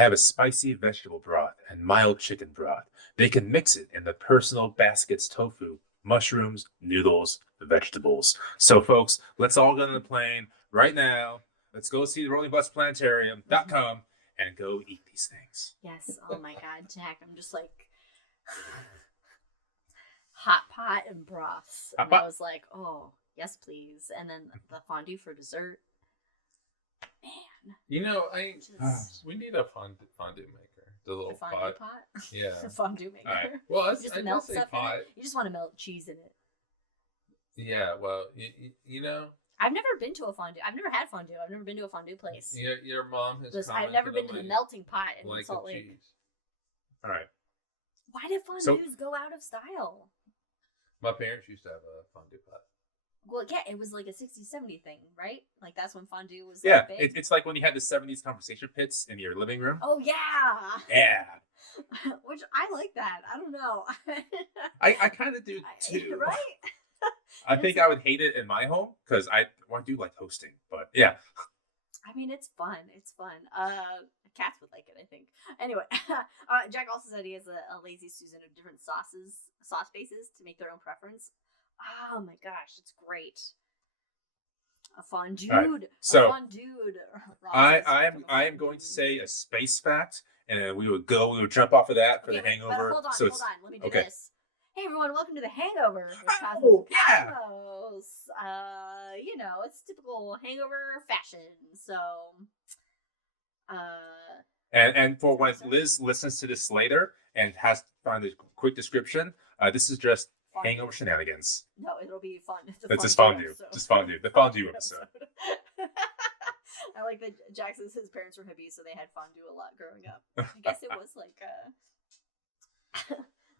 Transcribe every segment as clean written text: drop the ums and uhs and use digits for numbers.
have a spicy vegetable broth and mild chicken broth. They can mix it in the personal baskets tofu, mushrooms, noodles, vegetables. So, folks, let's all get on the plane right now. Let's go see the Rolling Bus Planetarium.com and go eat these things. Yes. Oh my God, Jack. I'm just like hot pot and broth. And I was like, oh, yes, please. And then the fondue for dessert. Man. You know, we need a fondue maker. The little fondue pot? Yeah. A fondue maker. Right. Well, I just melt stuff pot. in it. You just want to melt cheese in it. Yeah, well, you know. I've never been to a fondue. I've never had fondue. I've never been to a fondue place. Your mom has I've never been to the melting pot in Salt Lake. Cheese. All right. Why did fondues go out of style? My parents used to have a fondue pot. Well, yeah, it was like a 60s, 70s thing, right? Like that's when fondue was big. It's like when you had the 70s conversation pits in your living room. Oh, yeah. Yeah. Which I like that. I don't know. I kind of do too. Right? I think I would hate it in my home because I do like hosting, but yeah. I mean, it's fun. It's fun. Cats would like it, I think. Anyway, Jack also said he has a lazy Susan of different sauce bases to make their own preference. Oh my gosh, it's great. A fondue. Right. So a fondue. I am going to say a space fact, and then we would jump off of that for the hangover. Hold on. Let me do this. Hey everyone, welcome to the Hangover. Oh, yeah. You know, it's typical hangover fashion. So, and for when Liz listens to this later and has to find a quick description, this is just hangover shenanigans. No, it'll be fun. It's just fondue. Just fondue. The fondue episode. I like that Jack says his parents were hippies, so they had fondue a lot growing up. I guess it was like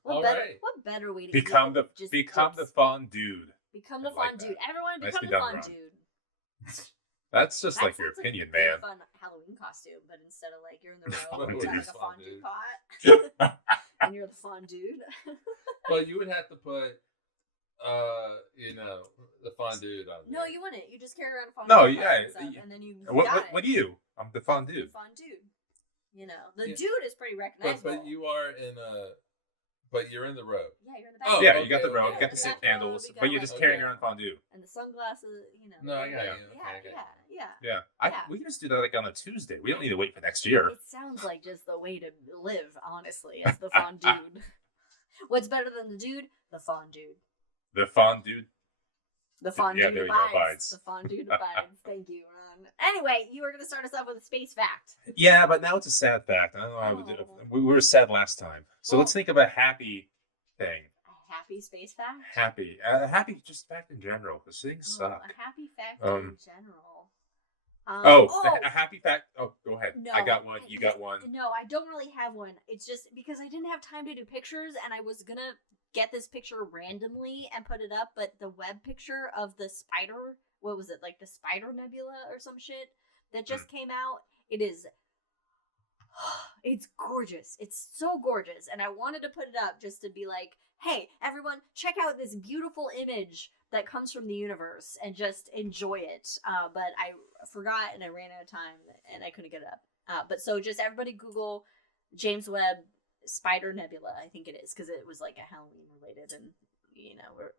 What better way to become the fondue? Become the fondue. Like Everyone become the fondue. That's just like your opinion, man. Fun Halloween costume, but instead of like you're in the row with like a fondue pot, and you're the fondue. Well, you would have to put, the fondue on there. No, you wouldn't. You just carry around a fondue. No, yeah. And then you. What are you? I'm the fondue. You know, the dude is pretty recognizable. But you are in a. But you're in the row. Yeah, you're in the back. Oh, yeah, you got the row, you got the sip handles, but you're just carrying your own fondue. And the sunglasses, you know. No, I got you. Yeah. We can just do that like on a Tuesday. We don't need to wait for next year. It sounds like just the way to live, honestly, as the fondue. What's better than the dude? The fondue. The fondue. The fondue there you go, bites. The fondue abides. Thank you, Ron. Anyway, you were going to start us off with a space fact. Yeah, but now it's a sad fact. I don't know how we did it. We were sad last time. So let's think of a happy thing. A happy space fact? Happy. Happy just fact in general, because things suck. A happy fact in general. A happy fact. Oh, go ahead. No, I got one. You got one. No, I don't really have one. It's just because I didn't have time to do pictures, and I was going to get this picture randomly and put it up, but the web picture of the spider, what was it, like the spider nebula or some shit that just came out, it's gorgeous. It's so gorgeous, and I wanted to put it up just to be like, hey, everyone, check out this beautiful image that comes from the universe and just enjoy it. But I forgot and I ran out of time and I couldn't get it up. But so just everybody Google James Webb Spider Nebula, I think it is, because it was like a Halloween related, and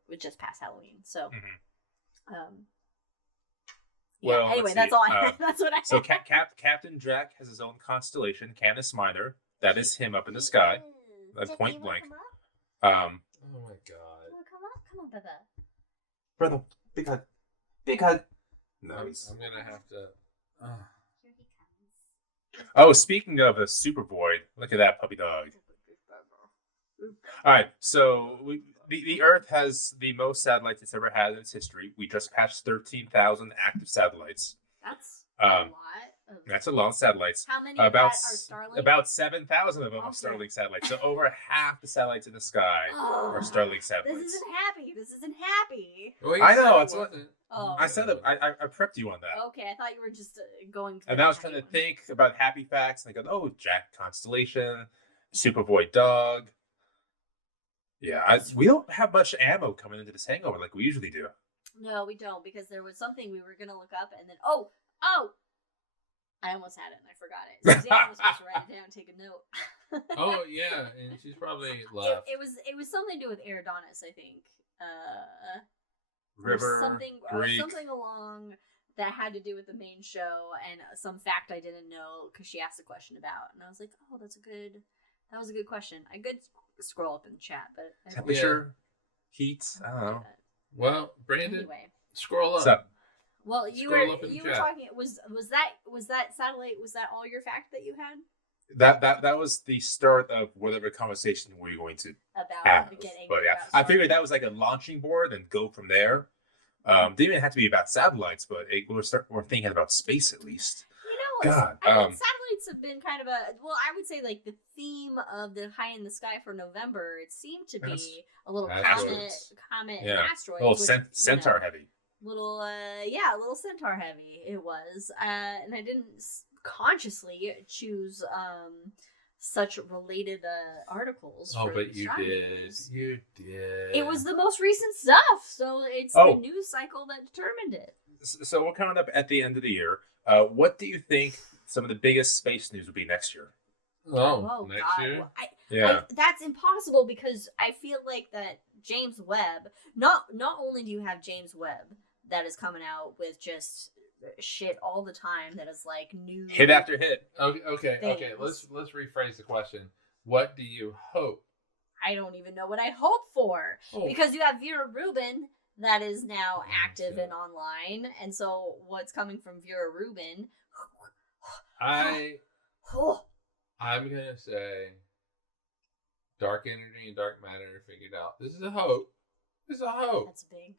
we're just past Halloween, so anyway, that's all I that's what I so Captain Jack has his own constellation, Canis Minor. That is him up in the sky, point blank. Oh my god, come on, brother, big hug. Nice. I'm gonna have to Oh, speaking of a super void, look at that puppy dog. All right, so the Earth has the most satellites it's ever had in its history. We just passed 13,000 active satellites. That's a lot. That's a lot of satellites. How many of that are Starlink? About 7,000 of them are Starlink satellites. So over half the satellites in the sky are Starlink satellites. This isn't happy. Well, I know. It's what Oh. I said that. I prepped you on that. Okay, I thought you were just going. And I was trying to think about happy facts. And I go, Jack Constellation, Super Void Dog. Yeah, we don't have much ammo coming into this hangover like we usually do. No, we don't, because there was something we were gonna look up, and then I almost had it and I forgot it. Suzanne was supposed to write it down and take a note. Oh yeah, and she's probably left. It was something to do with Eridanus, I think. River, something along that had to do with the main show and some fact I didn't know because she asked a question about, and I was like, oh, that was a good question. I could scroll up in the chat, but temperature, heat. I don't know. Well, Brandon, anyway, scroll up. So, well, you Scroll were up in the talking. chat. Was that satellite? Was that all your fact that you had that was the start of whatever conversation we were going to about have. getting? But yeah, I figured that was like a launching board and go from there. Didn't even have to be about satellites, but we're thinking about space at least. You know, God, I mean, satellites have been kind of I would say like the theme of the High in the Sky for November. It seemed to be a little Asteroids. comet Yeah. and asteroids. A little which, centaur heavy. a little centaur heavy it was. And I didn't consciously choose such related articles. Oh, for but you astronomy did. news. You did. It was the most recent stuff, so it's the news cycle that determined it. So we're coming up at the end of the year. What do you think some of the biggest space news will be next year? Oh, next God. year? Yeah. That's impossible because I feel like that James Webb, not only do you have James Webb that is coming out with just shit all the time that is like new Hit after hit. Okay. things. Let's rephrase the question. What do you hope? I don't even know what I hope for because you have Vera Rubin that is now active and online, and so what's coming from Vera Rubin? I'm gonna say dark energy and dark matter figured out. This is a hope. It's a hope. That's big.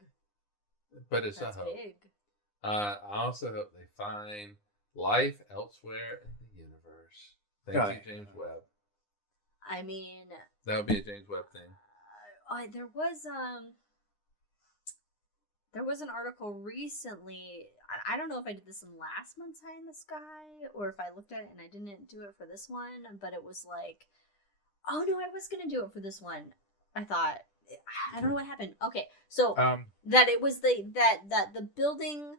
But it's That's a hope. big. I also hope they find life elsewhere in the universe. Thank you, James Webb. I mean, That would be a James Webb thing. there was an article recently. I don't know if I did this in last month's High in the Sky or if I looked at it and I didn't do it for this one, but it was like, oh no, I was gonna do it for this one. I thought, I don't know what happened. Okay, so that it was the building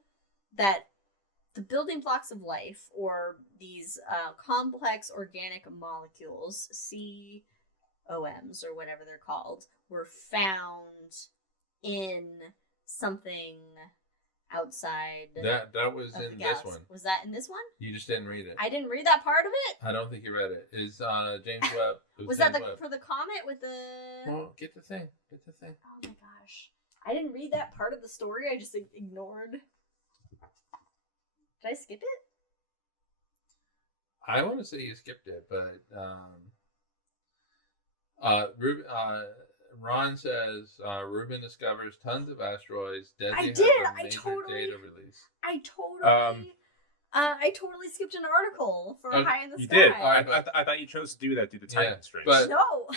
blocks of life, or these complex organic molecules, COMs or whatever they're called, were found in something outside. That was of in the this galaxy. one. Was that in this one? You just didn't read it. I didn't read that part of it. I don't think you read it. Is James Webb? Was that for the comet with the? Well, get the thing. Oh my gosh, I didn't read that part of the story. I just ignored. Did I skip it? I want to say you skipped it, but Ron says Ruben discovers tons of asteroids. Desi I has did. a major data release. I totally skipped an article for High in the You Sky. did. I thought you chose to do that due to time constraints. but- No.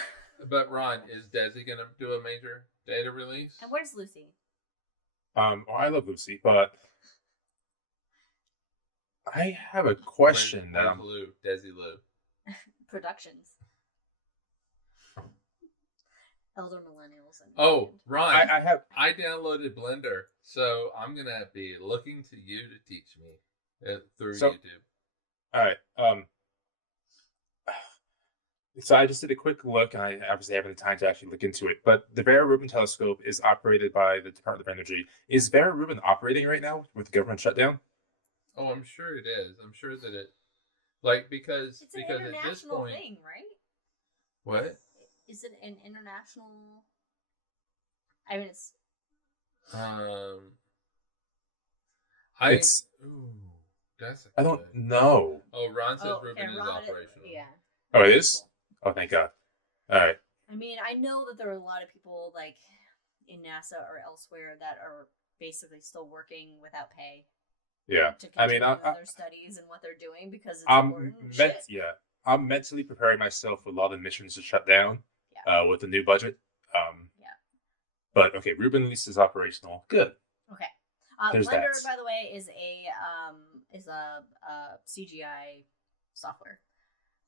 But Ron, is Desi going to do a major data release? And where's Lucy? Well, I love Lucy, but I have a question that Where's Lou? Desi Lou. Productions. Elder millennials. Oh, Ron, I have. I downloaded Blender, so I'm going to be looking to you to teach me through YouTube. All right. So I just did a quick look, and I obviously haven't had time to actually look into it. But the Vera Rubin telescope is operated by the Department of Energy. Is Vera Rubin operating right now with the government shutdown? Oh, I'm sure it is. I'm sure that it, because it's an at this international point, thing, right? what? Is it an international? I mean, it's. That's I don't know. Oh, Ron says Ruben and is Ron operational. Yeah. Oh, it is? Oh, thank God. All right. I mean, I know that there are a lot of people like in NASA or elsewhere that are basically still working without pay. Yeah. To I mean, continue their studies and what they're doing because it's I'm important. Shit. I'm mentally preparing myself for a lot of missions to shut down. Yeah. With the new budget. Yeah. But okay, Ruben at least is operational. Good. Okay. There's Blender, that. by the way, is a CGI software,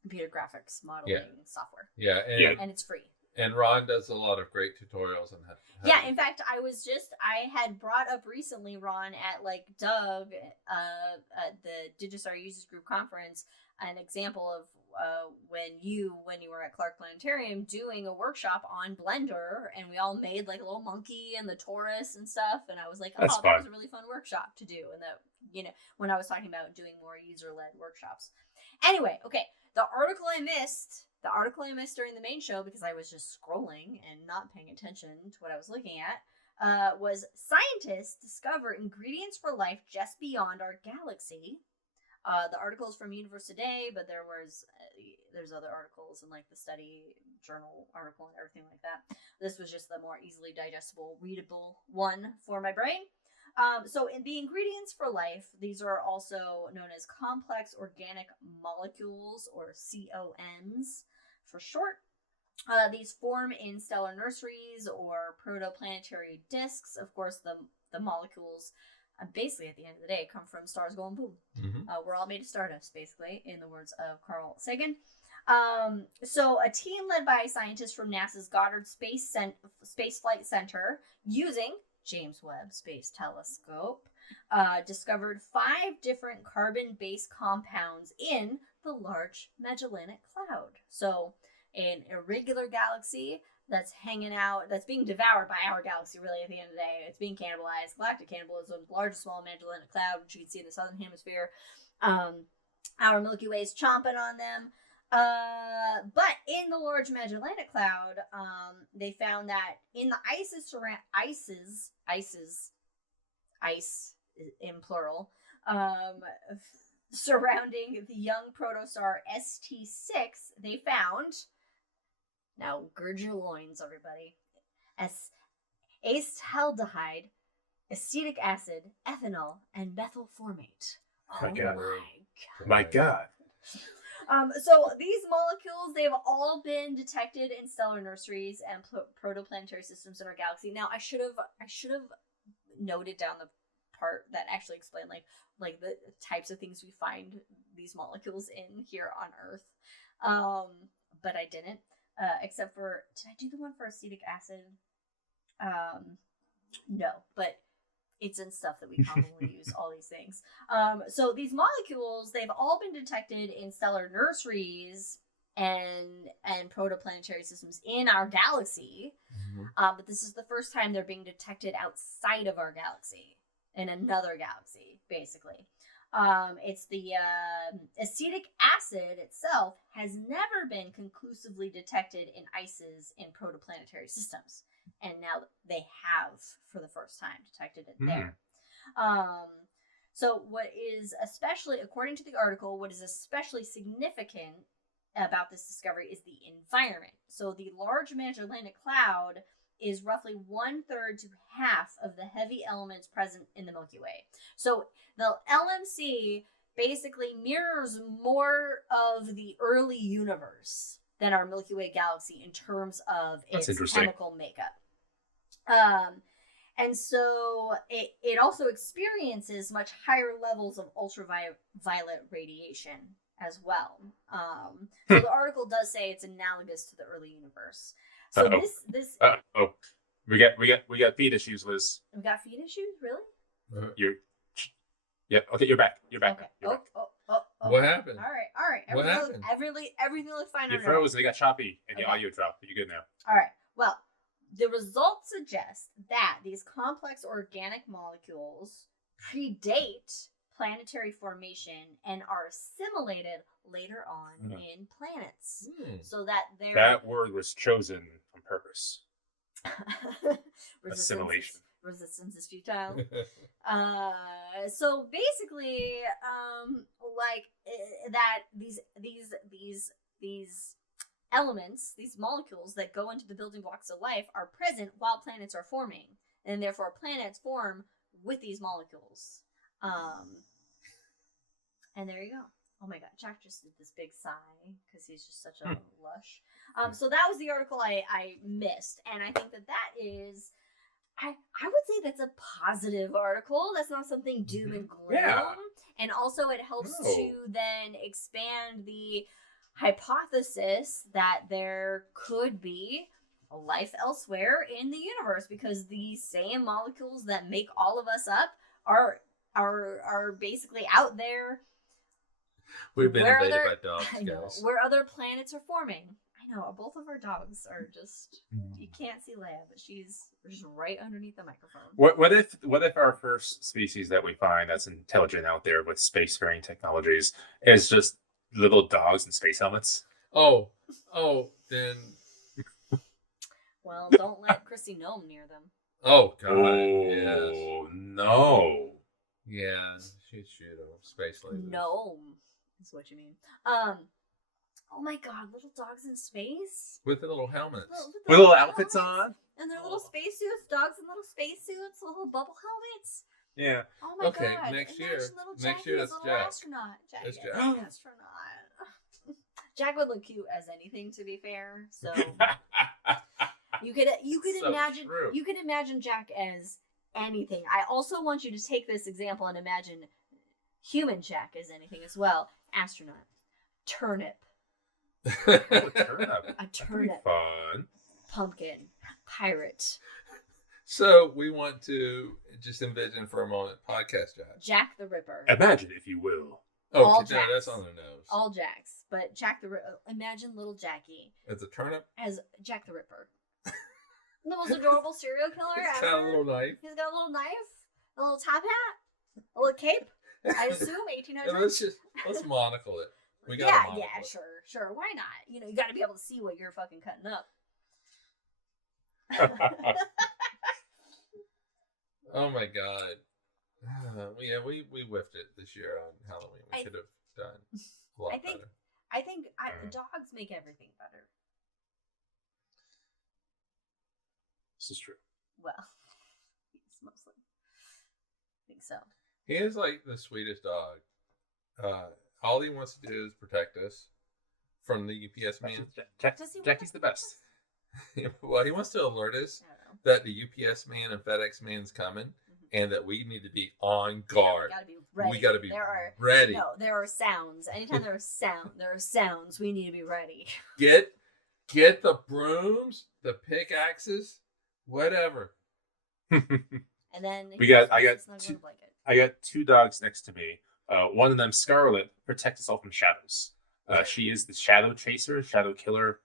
computer graphics modeling software. Yeah, And it's free. And Ron does a lot of great tutorials on how. Yeah, in fact, I had brought up recently, Ron, at like Doug, at the Digistar Users Group conference, an example of when you were at Clark Planetarium doing a workshop on Blender, and we all made like a little monkey and the torus and stuff, and I was like, That's that fun. was a really fun workshop to do, and that, you know, when I was talking about doing more user-led workshops. Anyway, okay, the article I missed during the main show because I was just scrolling and not paying attention to what I was looking at, was scientists discover ingredients for life just beyond our galaxy. The article is from Universe Today, but there's other articles and like the study journal article and everything like that. This was just the more easily digestible, readable one for my brain. So in the ingredients for life, these are also known as complex organic molecules, or COMs for short. These form in stellar nurseries or protoplanetary disks. Of course, the molecules, basically at the end of the day, come from stars going boom. Mm-hmm. We're all made of stardust, basically, in the words of Carl Sagan. So a team led by scientists from NASA's Goddard Space Flight Center using James Webb Space Telescope discovered 5 different carbon-based compounds in the Large Magellanic Cloud. So an irregular galaxy that's hanging out, that's being devoured by our galaxy, really, at the end of the day. It's being cannibalized. Galactic cannibalism, large and small Magellanic Cloud, which you can see in the southern hemisphere. Our Milky Way is chomping on them. But in the Large Magellanic Cloud, they found that in the ice in plural, surrounding the young protostar ST6, they found, now gird your loins, everybody, acetaldehyde, acetic acid, ethanol, and methylformate. My God. God. My God. So these molecules, they've all been detected in stellar nurseries and protoplanetary systems in our galaxy. Now, I should have noted down the part that actually explained like the types of things we find these molecules in here on Earth. But I didn't. Except for, did I do the one for acetic acid? No, but it's in stuff that we commonly use, all these things. So these molecules, they've all been detected in stellar nurseries and protoplanetary systems in our galaxy. Mm-hmm. But this is the first time they're being detected outside of our galaxy, in another galaxy, basically. It's the acetic acid itself has never been conclusively detected in ices in protoplanetary systems. And now they have, for the first time, detected it there. So what is especially, according to the article, what is especially significant about this discovery is the environment. So the Large Magellanic Cloud is roughly 1/3 to half of the heavy elements present in the Milky Way. So the LMC basically mirrors more of the early universe than our Milky Way galaxy in terms of its chemical makeup. And so it also experiences much higher levels of ultraviolet radiation as well. So the article does say it's analogous to the early universe. So we got feed issues, Liz. We got feed issues, really? Okay, you're back. You're back. Okay. You're back. What happened? All right. What happened? Everything looks fine. You froze. They got choppy, and the audio dropped. You're good now. All right. Well, the results suggest that these complex organic molecules predate planetary formation and are assimilated later on in planets. So that word was chosen on purpose. Assimilation. Resistance is futile. So basically, that these elements, these molecules that go into the building blocks of life are present while planets are forming, and therefore planets form with these molecules. And there you go. Oh my God, Jack just did this big sigh because he's just such a lush. So that was the article I missed, and I think that is, I would say that's a positive article. That's not something doom and gloom. Yeah. And also it helps to then expand the hypothesis that there could be life elsewhere in the universe, because the same molecules that make all of us up are basically out there. We've been where invaded other- by dogs, I know, guys. where other planets are forming. I know, both of our dogs are just, you can't see Leia, but she's just right underneath the microphone. What if our first species that we find that's intelligent out there with spacefaring technologies is just little dogs in space helmets? Oh, then. Well, don't let Chrissy Gnome near them. Oh God, Oh no! yeah, she'd shoot a space lady. Gnome is what you mean. Oh my God, little dogs in space With the little helmets. With little outfits on. and their little spacesuits. Dogs in little spacesuits, little bubble helmets. Yeah. Oh my Okay, God! next Imagine year- little next Jackie year as that's a little Jack. astronaut. Jack That's as Jack. an astronaut. Jack would look cute as anything, to be fair. So you could So imagine true. you could imagine Jack as anything. I also want you to take this example and imagine human Jack as anything as well. Astronaut, turnip, Oh, a turnip. a That'd be turnip, fun. pumpkin, pirate, So we want to just envision for a moment podcast Jack. Jack the Ripper. Imagine, if you will. Oh, All no, Jacks. that's on the nose. All Jacks, but Jack the Ripper. Imagine little Jackie It's a turnip. as Jack the Ripper. The most adorable serial killer It's ever. got a little knife. He's got a little knife, a little top hat, a little cape. I assume And 1800s. let's monocle it. We got Yeah, monocle yeah, it. sure. Why not? You know, you got to be able to see what you're fucking cutting up. Oh my God. Yeah, we whiffed it this year on Halloween. We could have done a lot I think- better. I think dogs make everything better. This is true. Well, yes, mostly. I think so. He is like the sweetest dog. All he wants to do is protect us from the UPS man. Does he Jackie's the best. Well, he wants to alert us I don't know. that the UPS man and FedEx man's coming, and that we need to be on guard. Yeah, we gotta be ready. We got to be There are ready. no. There are sounds. Anytime there are sounds. We need to be ready. Get the brooms, the pickaxes, whatever. And then I got snuggle in two- a blanket. I got two dogs next to me. One of them, Scarlet, protects us all from shadows. She is the shadow chaser, shadow killer.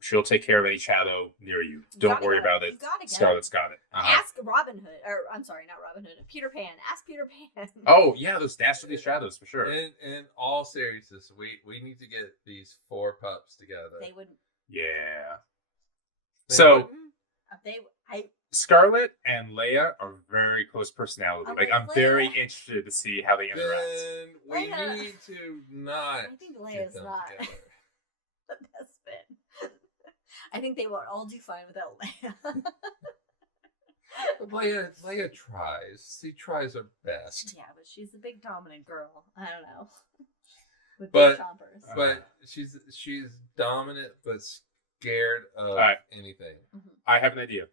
She'll take care of any shadow near you. Don't gotta worry get about it. it. You gotta get Scarlet's got it. Ask Robin Hood, or I'm sorry, not Robin Hood. Peter Pan. Ask Peter Pan. Oh yeah, those dastardly shadows for sure. In all seriousness, we need to get these 4 pups together. They would. Yeah. They So wouldn't? I Scarlet and Leia are very close personality. Okay, Like I'm Leia- very interested to see how they interact. Then we Leia- need to not I think get Leia's them not together. the best fit. I think they will all do fine without Leia. But Leia tries. She tries her best. Yeah, but she's a big dominant girl. I don't know. With But- big chompers. But she's dominant but scared of Alright. anything. I have an idea.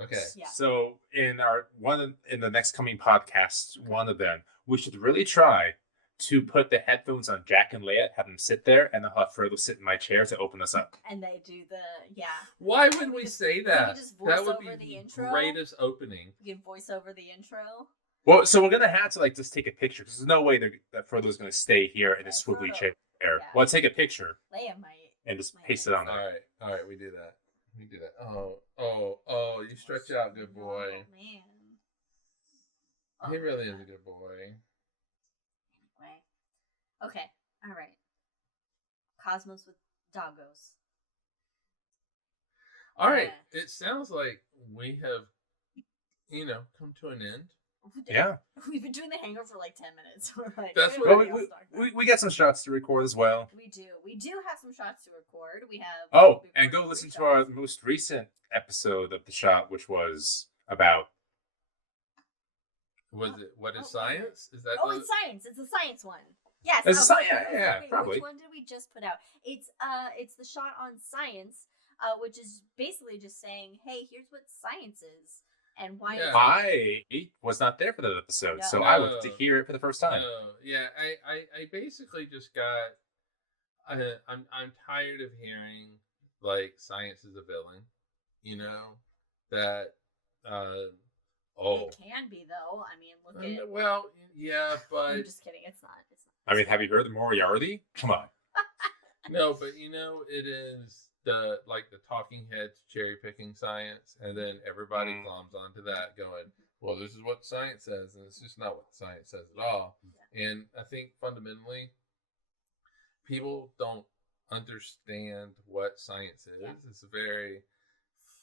Okay. Yeah. So in the next coming podcast, one of them, we should really try to put the headphones on Jack and Leia, have them sit there, and I'll have Frodo sit in my chair to open us up. And they do the Why would we say that? just voice That would over be the the intro? greatest opening. You can voice over the intro. Well, so we're gonna have to like just take a picture because there's no way that Frodo's gonna stay here in a swivelly Frodo. chair. Yeah. Well, take a picture Leia might. and just paste it on All there. right, we do that. We do that. Oh, you stretch out, good boy. Oh, man. He Oh, really God. is a good boy. Anyway. Okay. All right. Cosmos with doggos. All right, Yeah. it sounds like we have, come to an end. Yeah. We've been doing the hangover for like 10 minutes. We're like, That's we what- have nothing else to talk about. We got some shots to record as well. We do. We do have some shots to record. We have. Oh, we've and go recorded listen 3 to our shots. most recent episode of the shot, which was about. What is Oh, science? Is that Oh, the- it's science. It's a science one. Yes. It's a oh, sci- okay, yeah, okay, probably. Which one did we just put out? It's the shot on science, which is basically just saying, hey, here's what science is and why. Yeah. I was not there for that episode, No. so I would to No. hear it for the first time. Yeah, I basically just got. I'm tired of hearing like science is a villain. you know, that oh, It can be though. I mean, look at. well, yeah, but I'm just kidding. It's not. It's not. I mean, have you heard the Moriarty? Come on. no, but you know, it is the talking heads cherry picking science, and then everybody climbs onto that, going, "Well, this is what science says," and it's just not what science says at all. Yeah. And I think fundamentally, people don't understand what science is. Yeah. It's a very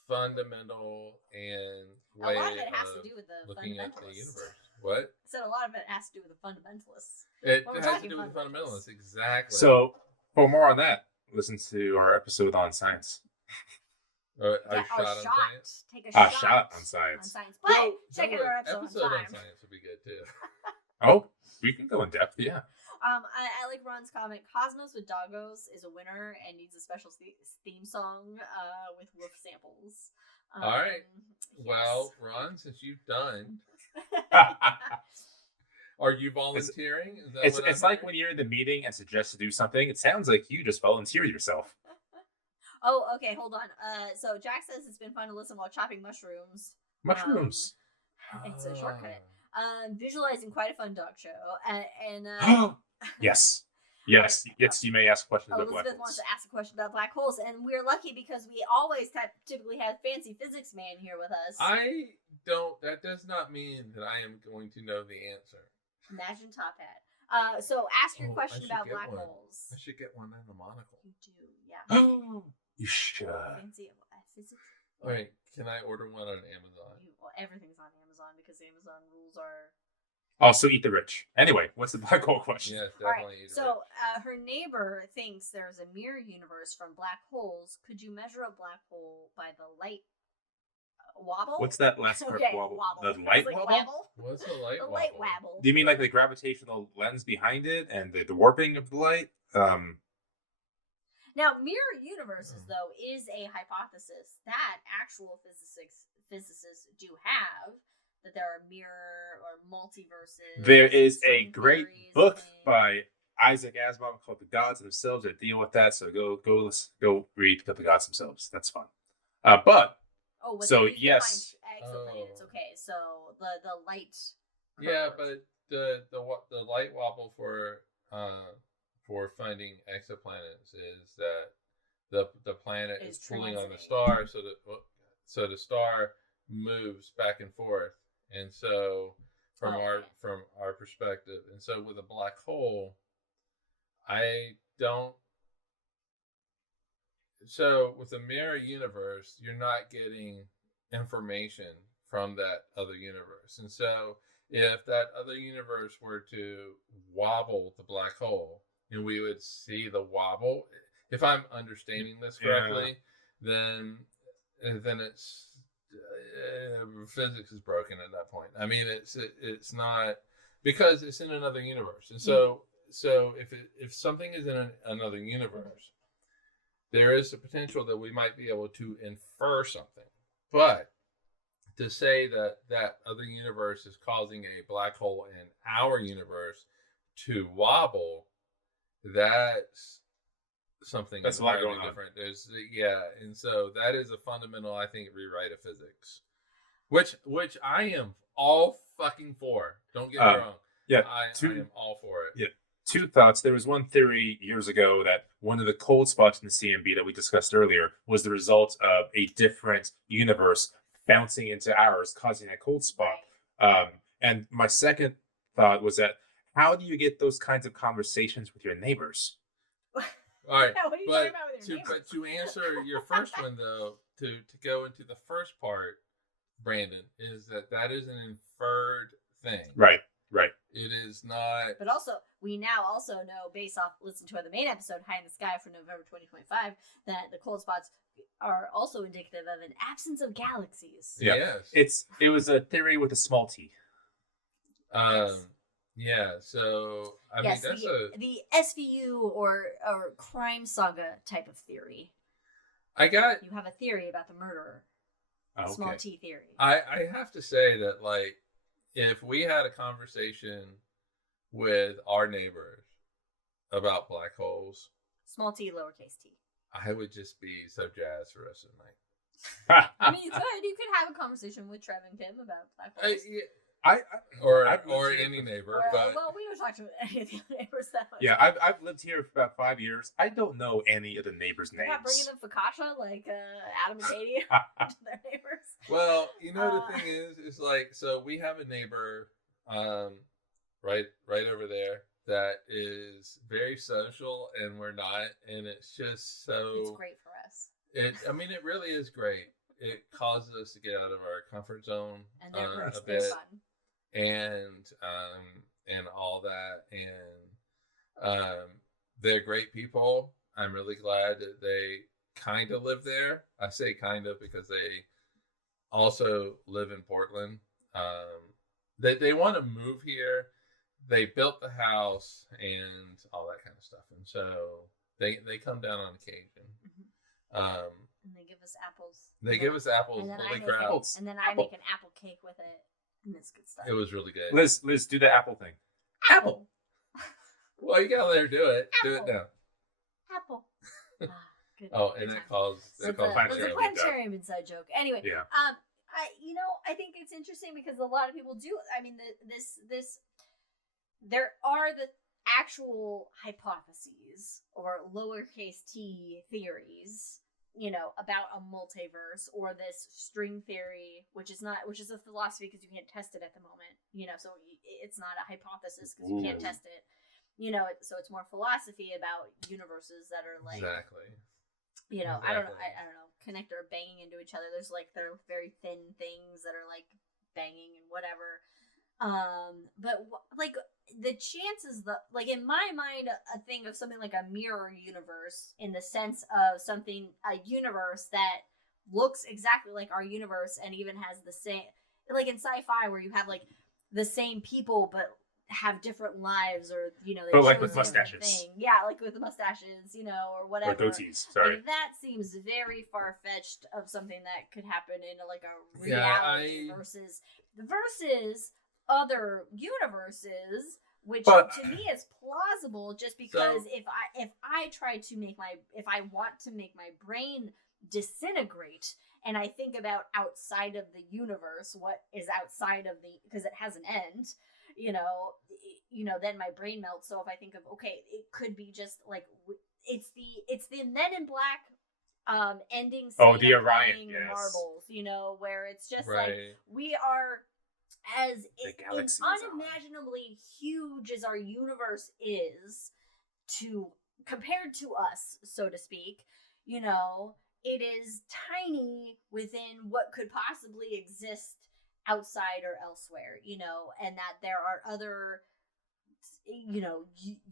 fundamental and way A lot of it has to of do with the looking at the fundamentalists. universe. What? I said a lot of it has to do with the fundamentalists. It Well, we're has to talking do with the fundamentals. fundamentalists, exactly. So, for more on that, listen to our episode on science. Are Yeah, shot or on shot. science? Take a A shot, shot on science. But No, check no, out our an episode on time. science would be good too. Oh, we can go in depth, yeah. I like Ron's comment. Cosmos with Doggos is a winner and needs a special theme song with woof samples. All right. Yes. Well, Ron, since you've done, are you volunteering? Is that what It's I'm like hearing? when you're in the meeting and suggest to do something. It sounds like you just volunteer yourself. Oh, okay, hold on. So Jack says it's been fun to listen while chopping mushrooms. Mushrooms. It's a shortcut. Visualizing quite a fun dog show. Yes. Yes. Yes, you may ask questions about black Elizabeth wants holes. to ask a question about black holes, and we're lucky because we always typically have Fancy Physics Man here with us. That does not mean that I am going to know the answer. Imagine Top Hat. So ask your question I should about get black one. holes. I should get one and a monocle. You do, yeah. You should. Fancy physics. All right, can I order one on Amazon? Well, everything's on Amazon because Amazon rules are. Also eat the rich. Anyway, what's the black hole question? Yes, All right. definitely. So her neighbor thinks there's a mirror universe from black holes. Could you measure a black hole by the light wobble? What's that last part? Okay, Wobble? wobble. The light It's like wobble? What's the light The wobble? light wobble. Do you mean like the gravitational lens behind it and the warping of the light? Now, mirror universes, though, is a hypothesis that actual physicists do have, that there are mirror or multiverses. There is a string great theories, book and- by Isaac Asimov called "The Gods Themselves" that deal with that. So go read "The Gods Themselves." That's fun. But Oh, but so, they use to yes. find exoplanets. Oh. Okay, so the light. Yeah, curve. but the light wobble for finding exoplanets is that the planet Is is pulling on the transiting. star, so the star moves back and forth, and so from Okay. our perspective, and so with a black hole, I don't. So with a mirror universe, you're not getting information from that other universe, and so if that other universe were to wobble the black hole, and we would see the wobble, if I'm understanding this correctly, then it's physics is broken at that point. I mean, it's not, because it's in another universe, and so if something is in another universe, there is the potential that we might be able to infer something, but to say that that other universe is causing a black hole in our universe to wobble, that's something That's a lot entirely going on. different. And so that is a fundamental, I think, rewrite of physics, which I am all fucking for. Don't get me wrong. Yeah, I am all for it. Yeah. Two thoughts. There was one theory years ago that one of the cold spots in the CMB that we discussed earlier was the result of a different universe bouncing into ours, causing a cold spot. And my second thought was that how do you get those kinds of conversations with your neighbors? All right, What are you talking about with your neighbors? but to answer your first one though, to go into the first part, Brandon, is that is an inferred thing. Right. It is not. But also, we now also know, based off listen to the main episode, High in the Sky for November 2025, that the cold spots are also indicative of an absence of galaxies. Yeah. Yes. It was a theory with a small t. Yeah. So I Yes, mean, that's the SVU or crime saga type of theory. You have a theory about the murderer. Oh, Small okay. t theory. I have to say that, like, if we had a conversation with our neighbors about black holes, Small t, lowercase t. I would just be so jazzed for the rest of the night. I mean, you could have a conversation with Trev and Kim about black holes. Or any neighbor. But well, we don't talk to any of the neighbors that much. Yeah, I've lived here for about 5 years. I don't know any of the neighbors' You're not bringing names. Uh, them fakacha like Adam and Katie to their neighbors. Well, the thing is like, so we have a neighbor, right over there that is very social, and we're not, and it's just so. It's great for us. It really is great. It causes us to get out of our comfort zone And they're a they're bit, fun. and all that, and they're great people. I'm really glad that they kind of live there. I say kind of because they also live in Portland. They want to move here. They built the house and all that kind of stuff, and so they come down on occasion. And they give us apples. They give us apples. And then Holy I crap! make and then I make an apple cake with it, and it's good stuff. It was really good. Liz, do the apple thing. Apple. Well, you gotta let her do it. Do it Apple. now. Apple. Good, Oh, good and time. that calls It's a Planetarium. Planetarium inside joke. Anyway, Yeah. I think it's interesting because a lot of people do. I mean, there are the actual hypotheses or lowercase t theories, about a multiverse or this string theory, which is a philosophy because you can't test it at the moment. So it's not a hypothesis because you can't test it. So it's more philosophy about universes that are like Exactly. I don't know, connect or banging into each other. There's like they're very thin things that are like banging and whatever. But like the chances, in my mind, a thing of something like a mirror universe in the sense of a universe that looks exactly like our universe and even has the same, like in sci-fi where you have like the same people but have different lives, or they But like chose with a different mustaches. thing. Yeah, like with the mustaches, or whatever. Or goatees. Sorry. Like, that seems very far fetched of something that could happen in like a Yeah, reality versus other universes, which But- to me is plausible. Just because if I want to make my brain disintegrate, and I think about outside of the universe, what is outside of because it has an end, then my brain melts. So if I think of, okay, it could be just like it's the Men in Black ending scene Oh, the of Orion, playing yes. marbles, where it's just Right. like we are as galaxy is on. unimaginably huge as our universe is compared to us, so to speak. It is tiny within what could possibly exist outside or elsewhere, and that there are other,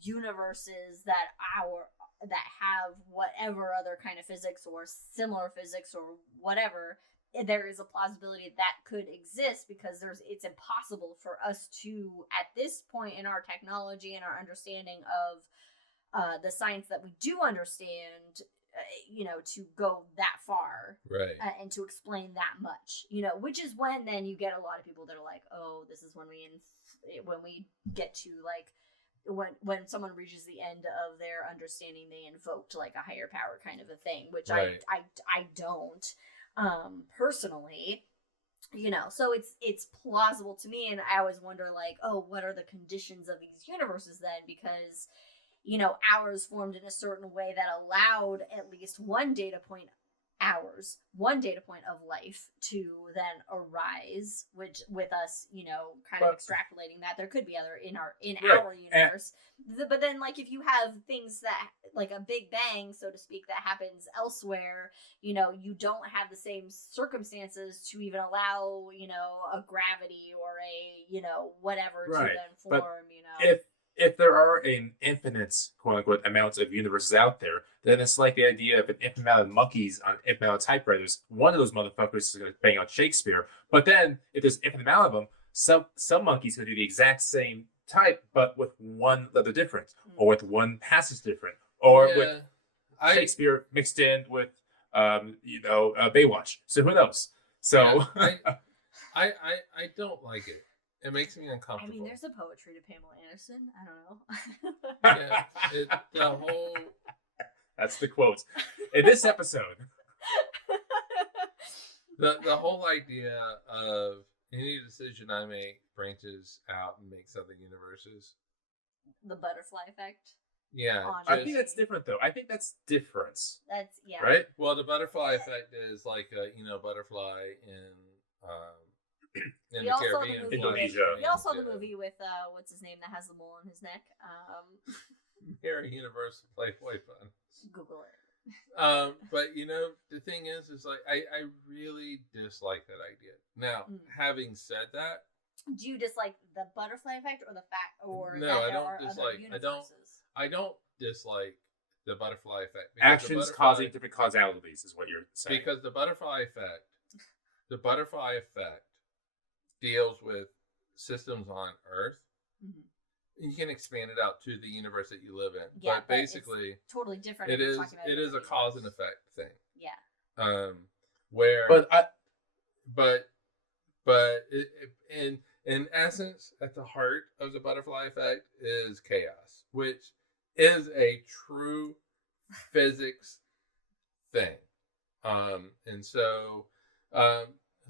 universes that have whatever other kind of physics or similar physics or whatever. There is a plausibility that could exist because it's impossible for us to, at this point in our technology and our understanding of the science that we do understand, to go that far, Right. and to explain that much, which is when then you get a lot of people that are like, oh, this is when we get to like when someone reaches the end of their understanding, they invoked like a higher power kind of a thing, which Right. I don't personally, so it's plausible to me. And I always wonder like, oh, what are the conditions of these universes then? Because ours formed in a certain way that allowed at least one data point of life to then arise, which with us, kind of extrapolating that there could be other in our universe. But then like if you have things that like a big bang, so to speak, that happens elsewhere, you don't have the same circumstances to even allow, a gravity or a, whatever to Right. then But form, If there are an infinite, quote unquote, amounts of universes out there, then it's like the idea of an infinite amount of monkeys on an infinite amount of typewriters. One of those motherfuckers is going to bang out Shakespeare. But then, if there's infinite amount of them, some monkeys can do the exact same type, but with one letter different, or with one passage different, or with Shakespeare mixed in with, Baywatch. So who knows? So I don't like it. It makes me uncomfortable. I mean, there's a poetry to Pamela Anderson. I don't know. The whole. That's the quote in this episode. The whole idea of any decision I make branches out and makes other universes. The butterfly effect. Yeah, On I think that's different, though. I think that's difference. That's yeah. Right? well, the butterfly effect is like a butterfly in We the all saw the Caribbean. movie Indonesia. We all saw the movie with what's his name that has the mole on his neck. Very universal Playboy fun. Google it. But the thing is like I really dislike that idea. Now, having said that, Do you dislike the butterfly effect or the fact, or No, that I there don't are dislike- other I don't- universes? I don't dislike the butterfly effect. because the Actions butterfly- causing different causalities is what you're saying. because the butterfly effect deals with systems on Earth. Mhm. You can expand it out to the universe that you live in, Yeah, but but it's basically, Totally different. it if you're is talking about it is a different cause and universe. effect thing. Yeah. Where But in essence, at the heart of the butterfly effect is chaos, which is a true physics thing. And so,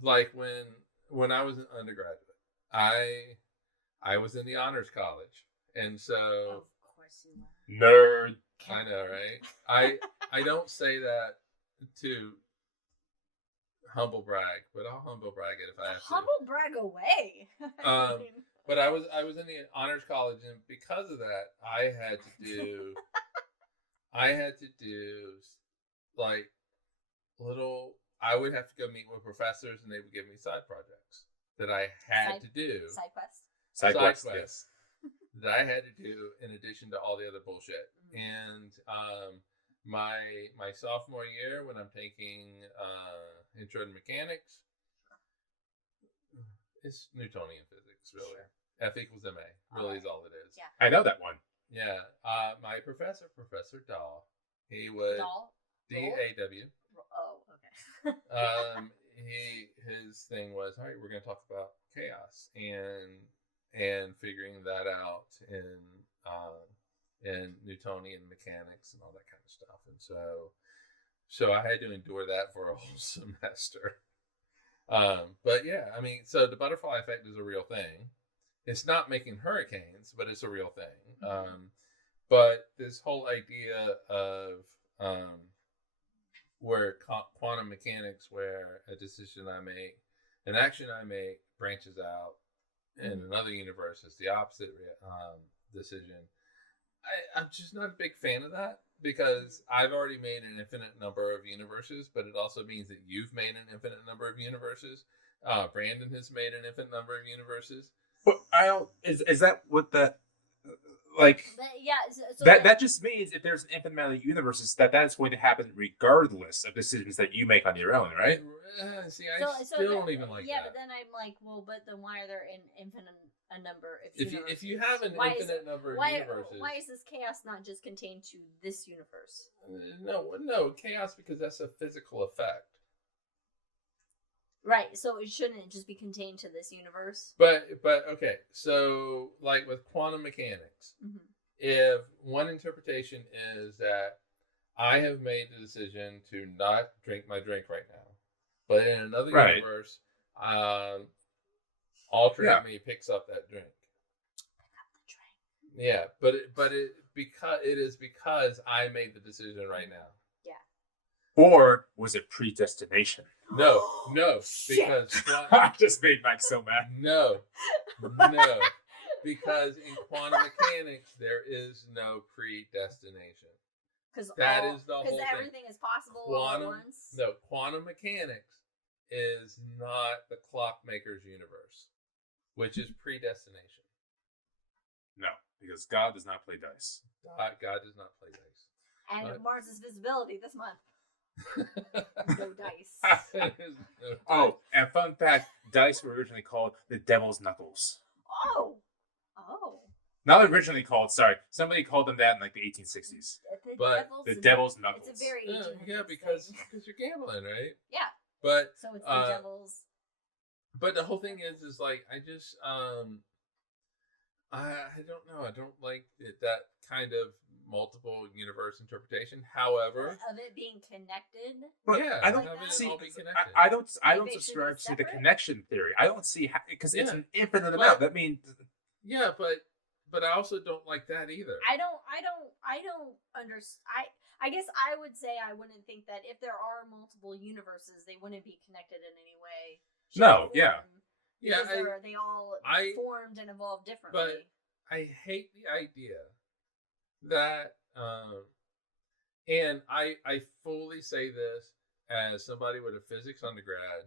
like when I was an undergraduate, I was in the honors college, and so Of course you were. nerd. I know, right? I don't say that to humble brag, but I'll humble brag it if I have to. Humble brag away. But I was in the honors college, and because of that, I had to do like little. I would have to go meet with professors, and they would give me side projects that I had to do. Side quest. Side quest, quests that I had to do in addition to all the other bullshit. And my sophomore year, when I'm taking intro to mechanics, it's Newtonian physics, really. Sure. F equals ma, really is all it is. Yeah. I know that one. Yeah. My professor, Professor Dahl, he was Doll? DAW. Oh, okay. His thing was, all right, we're going to talk about chaos and figuring that out in Newtonian mechanics and all that kind of stuff. And so I had to endure that for a whole semester. But yeah, I mean, so the butterfly effect is a real thing. It's not making hurricanes, but it's a real thing. But this whole idea of where quantum mechanics, where a decision I make, an action I make branches out in another universe is the opposite decision. I'm just not a big fan of that, because I've already made an infinite number of universes, but it also means that you've made an infinite number of universes. Brandon has made an infinite number of universes. But I don't. Is that what that like? But yeah, so That just means if there's an infinite amount of universes, that's going to happen regardless of decisions that you make on your own, right? See, I still don't even like yeah, that. but then I'm like, well, but then why are there an infinite number of If universes? you have an infinite number of universes, why is this chaos not just contained to this universe? No, chaos, because that's a physical effect. Right, so it shouldn't just be contained to this universe. But okay, so like with quantum mechanics, if one interpretation is that I have made the decision to not drink my drink right now, but in another universe, alternate me picks up that drink. Pick up the drink. Yeah, but it is because I made the decision right now. Or was it predestination? No, because I just made Mike so mad. no, because in quantum mechanics there is no predestination. Because everything is possible all at once. No, quantum mechanics is not the clockmaker's universe, which is predestination. No, because God does not play dice. God does not play dice. And Mars's visibility this month. No dice. There's no dice. Oh, and fun fact, dice were originally called the Devil's Knuckles. Oh. Not originally called, sorry. Somebody called them that in like the 1860s. The Devil's Knuckles. It's a very 1800s because thing. you're gambling, right? Yeah. But So it's the devil's. But the whole thing is like I just I don't know. I don't like that kind of multiple universe interpretation. However, Of it being connected. But yeah, I don't have it see. all be connected. I don't. I Maybe don't it should be subscribe to the separate? connection theory. I don't see because it's Yeah. an infinite But- amount. That means Yeah, but I also don't like that either. I don't understand. I guess I would say I wouldn't think that if there are multiple universes, they wouldn't be connected in any way. shape, No, or yeah. form, Yeah, because they all I- formed and evolved differently. I hate the idea that, and I fully say this as somebody with a physics undergrad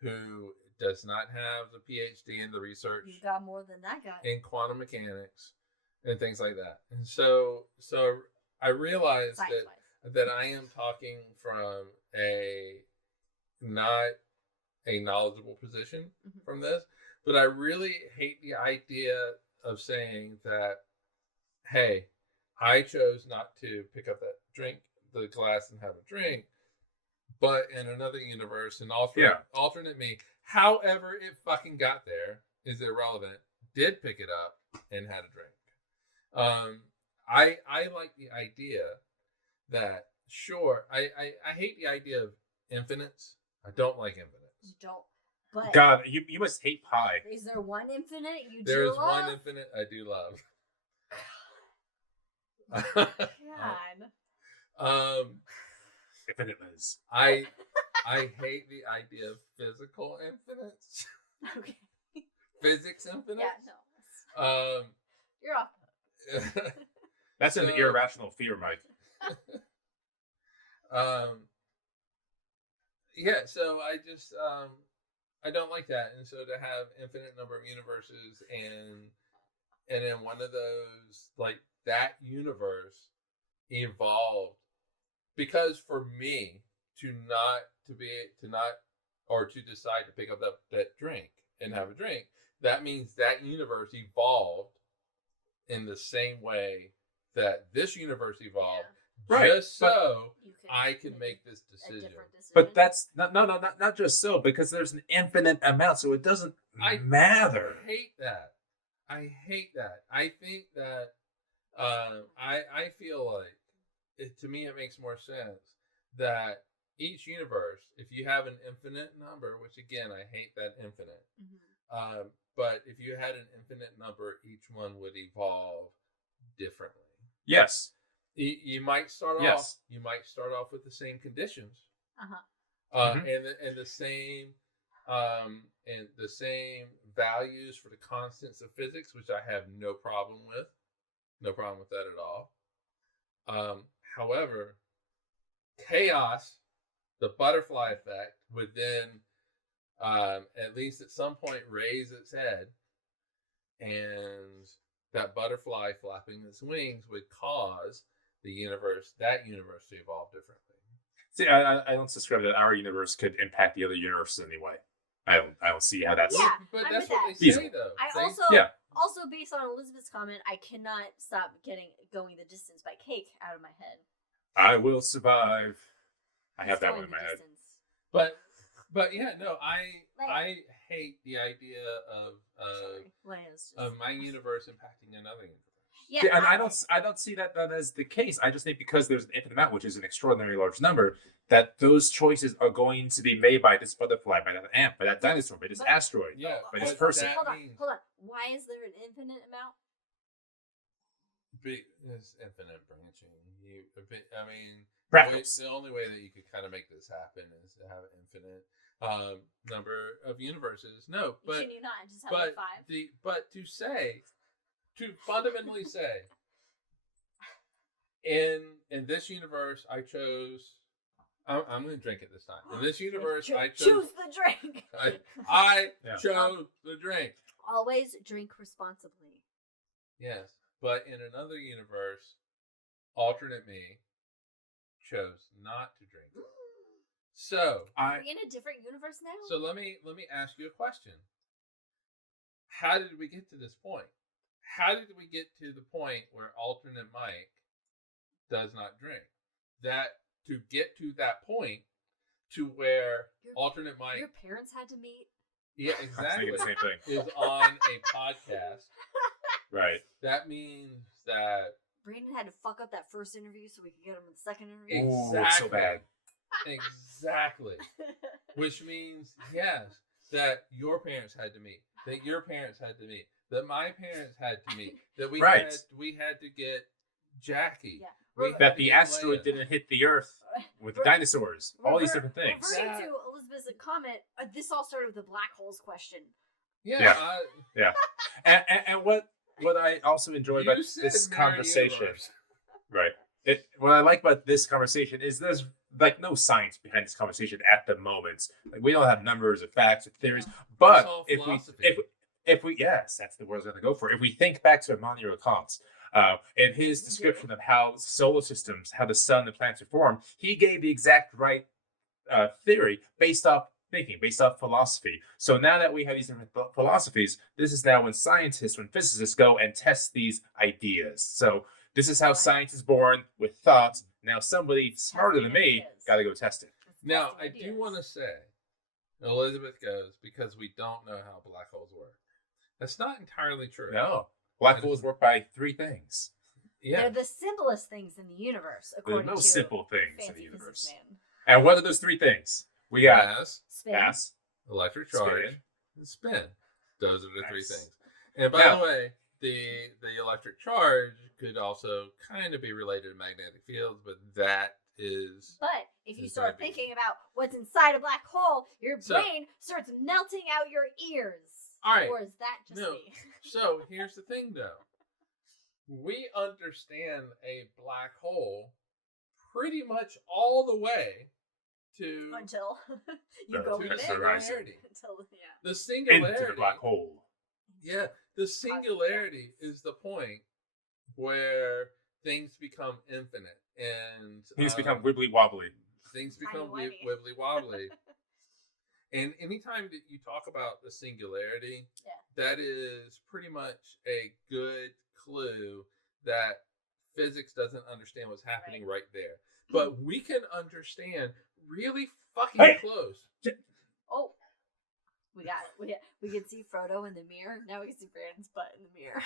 who does not have the PhD in the research You got more than that guy. in quantum mechanics and things like that. And so I realize Science-wise. that I am talking from not a knowledgeable position Mhm. from this, but I really hate the idea of saying that, hey, I chose not to pick up the glass and have a drink, but in another universe, an alternate me, however it fucking got there is irrelevant, did pick it up and had a drink. I like the idea that, sure, I hate the idea of infinites. I don't like infinites. You don't. But God, you must hate pi. is there one infinite you There do is love? one infinite I do love. God. Infinite is. I hate the idea of physical infinites. Okay. Physics infinites. Yeah, no. You're off. That's an So- irrational fear, Mike. Yeah, so I just I don't like that, and so to have infinite number of universes and in one of those, like, that universe evolved, because for me to decide to pick up that drink and have a drink, that means that universe evolved in the same way that this universe evolved, Right, just so You I can make this a decision. different decision. But that's not just so, because there's an infinite amount, so it doesn't matter. I hate that. I think that I feel like to me it makes more sense that each universe, if you have an infinite number, which again I hate that infinite, Mhm. but if you had an infinite number, each one would evolve differently. Yes. You might start off. Yes. You might start off with the same conditions, Uh-huh. and the same values for the constants of physics, which I have no problem with. No problem with that at all. However, chaos, the butterfly effect, would then, at least at some point, raise its head, and that butterfly flapping its wings would cause that universe to evolve differently. See, I don't subscribe that our universe could impact the other universe in any way. I don't see how that's. Yeah, But I'm that's with what that. they say, though. Also based on Elizabeth's comment, I cannot stop going the distance by cake out of my head. I will survive. I have It's that going one in the my head. distance. But yeah, no, I hate the idea of Sorry, Leia's just- my universe impacting another universe. Yeah, Yeah, and I don't see that as the case. I just think because there's an infinite amount, which is an extraordinarily large number, that those choices are going to be made by this butterfly, by that ant, by that dinosaur, by this But- asteroid. Yeah, By this but person. that Hold on, means hold on. Why is there an infinite amount? It's infinite branching. I mean, Fractals. the only way that you could kind of make this happen is to have an infinite number of universes. No, but Can you not just have like 5? To fundamentally say, in this universe, I chose. I'm going to drink it this time. In this universe, I chose. Choose the drink. I Yeah. chose the drink. Always drink responsibly. Yes, but in another universe, alternate me chose not to drink. So Are we in a different universe now? So let me ask you a question. How did we get to this point? How did we get to the point where alternate Mike does not drink? That to get to that point to where alternate Mike, Your parents had to meet. yeah, I was exactly, thinking the same thing. is on a podcast Right. That means that Brandon had to fuck up that first interview so we could get him in the second interview. Ooh, Exactly. so bad. exactly, which means yes, that your parents had to meet, that your parents had to meet, that my parents had to meet, that we Right. had to get Jackie. Yeah. We had That to the get asteroid Leia. didn't hit the Earth with the dinosaurs. All these different things. Referring to Elizabeth's comment, this all started with the black holes question. Yeah. Yeah. And what I also enjoy about You said this mirror conversation, universe. right? What I like about this conversation is there's like no science behind this conversation at the moment. Like we don't have numbers or facts or theories, but It's all if philosophy. we yes, that's the word I was going to go for. If we think back to Immanuel Kant, in his description of how solar systems, how the sun and planets are formed, he gave the exact right theory based off thinking, based off philosophy. So now that we have these different philosophies, this is now when scientists, when physicists go and test these ideas. So this is how science is born, with thoughts. Now somebody smarter than me got to go test it. Now, I do want to say, Elizabeth goes, because we don't know how black holes work. That's not entirely true. No, black holes work by three things. Yeah. They're the simplest things in the universe, according There's no to simple things in fancy the universe. businessman. And what are those three things? We got Mass, Spin. mass, electric charge, spin. and spin. Those are the three Nice. things. And by Now- the way, the electric charge could also kind of be related to magnetic fields, but that is But if you It's start gonna be- thinking about what's inside a black hole, your So- brain starts melting out your ears. All right. Or is that just No. me? So here's the thing, though. We understand a black hole pretty much all the way to Until you The go to in the That's it. horizon. singularity. Until, yeah. The singularity. into the black hole. Yeah, the singularity is the point where things become infinite and Things become wibbly wobbly. things become Timey-wimey. wibbly wobbly. And anytime that you talk about the singularity, that is pretty much a good clue that physics doesn't understand what's happening right there. But we can understand really fucking Hey! close. Oh, we got it. We can see Frodo in the mirror. Now we can see Brandon's butt in the mirror.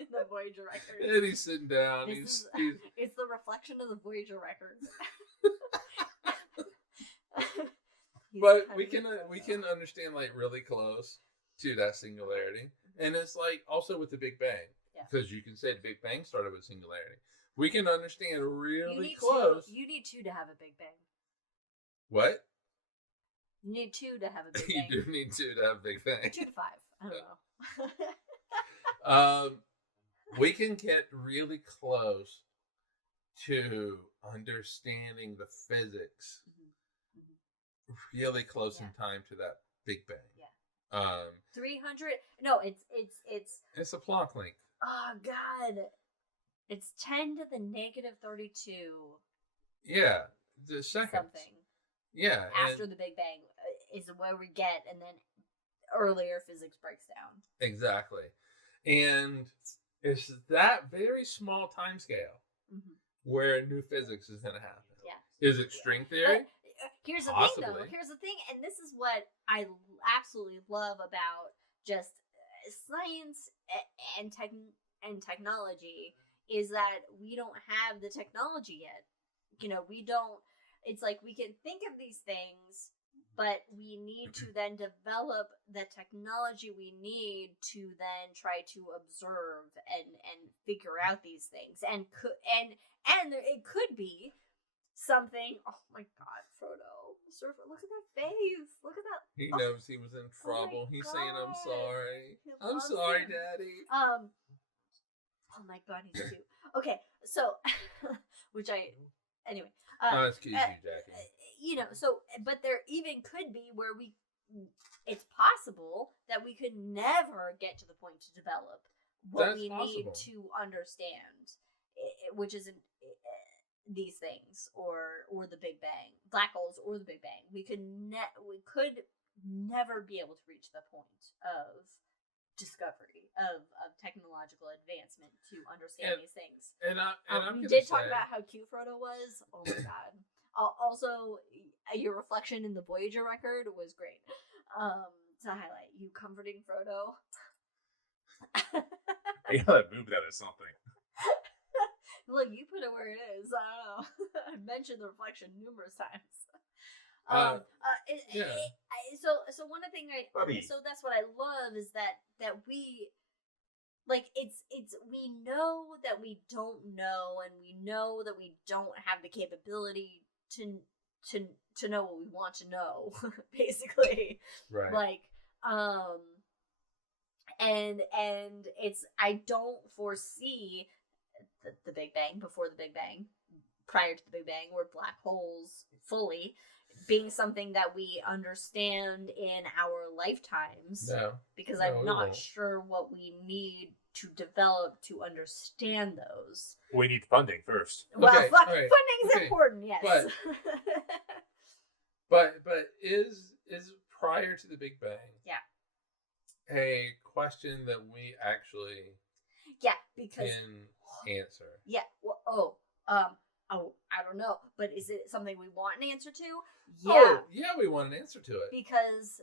In the Voyager record. And he's sitting down. This He's It's the reflection of the Voyager records. but we can understand like really close to that singularity, and it's like also with the Big Bang, because you can say the Big Bang started with singularity. We can understand really close. You need two to have a Big Bang. What? You need two to have a Big You Bang. do need to have Big Bang. 2 to 5. I don't know. We can get really close to understanding the physics really close in time to that Big Bang. 300. No, it's It's a Planck length. oh god. It's 10 to the negative 32 Yeah, the seconds. something. Yeah, After the Big Bang is where we get, and then earlier physics breaks down. exactly. And it's that very small time scale where new physics is going to happen. Yeah. Is it string theory? But here's the thing, Possibly. though. Here's the thing, and this is what I absolutely love about just science and technology is that we don't have the technology yet. You know, we don't. It's like we can think of these things, but we need to then develop the technology we need to then try to observe and figure out these things. And it could be something. Oh my God, Frodo, Surfer! Look at that face. Look at that. He knows he was in trouble. He's saying, "I'm sorry. I'm sorry, Daddy." Oh my God, he's cute. Okay, so anyway. Excuse you, Jackie. You know, so but there even could be where it's possible that we could never get to the point to develop what That's we need possible. to understand, which is these things or the Big Bang, black holes or the Big Bang. We could never be able to reach the point of discovery of technological advancement to understand these things. And I'm We gonna did talk say- about how cute Frodo was. Oh my God. Also, your reflection in the Voyager record was great. To highlight you comforting Frodo. I gotta move that or something. Look, you put it where it is. I don't know. I mentioned the reflection numerous times. Yeah. So one of the things, Bubby. so that's what I love is that we, like, it's we know that we don't know, and we know that we don't have the capability to know what we want to know, basically. Right. Like, and it's, I don't foresee the Big Bang, before the Big Bang, prior to the Big Bang, or black holes fully being something that we understand in our lifetimes. No. Because No, I'm we not won't. sure what we need to develop to understand those. We need funding first. Well, Okay, all right, funding's okay, important, yes. But is prior to the Big Bang, Yeah. a question that we actually Yeah, because can answer? yeah, well, I don't know, but is it something we want an answer to? Yeah, Oh, yeah, we want an answer to it. because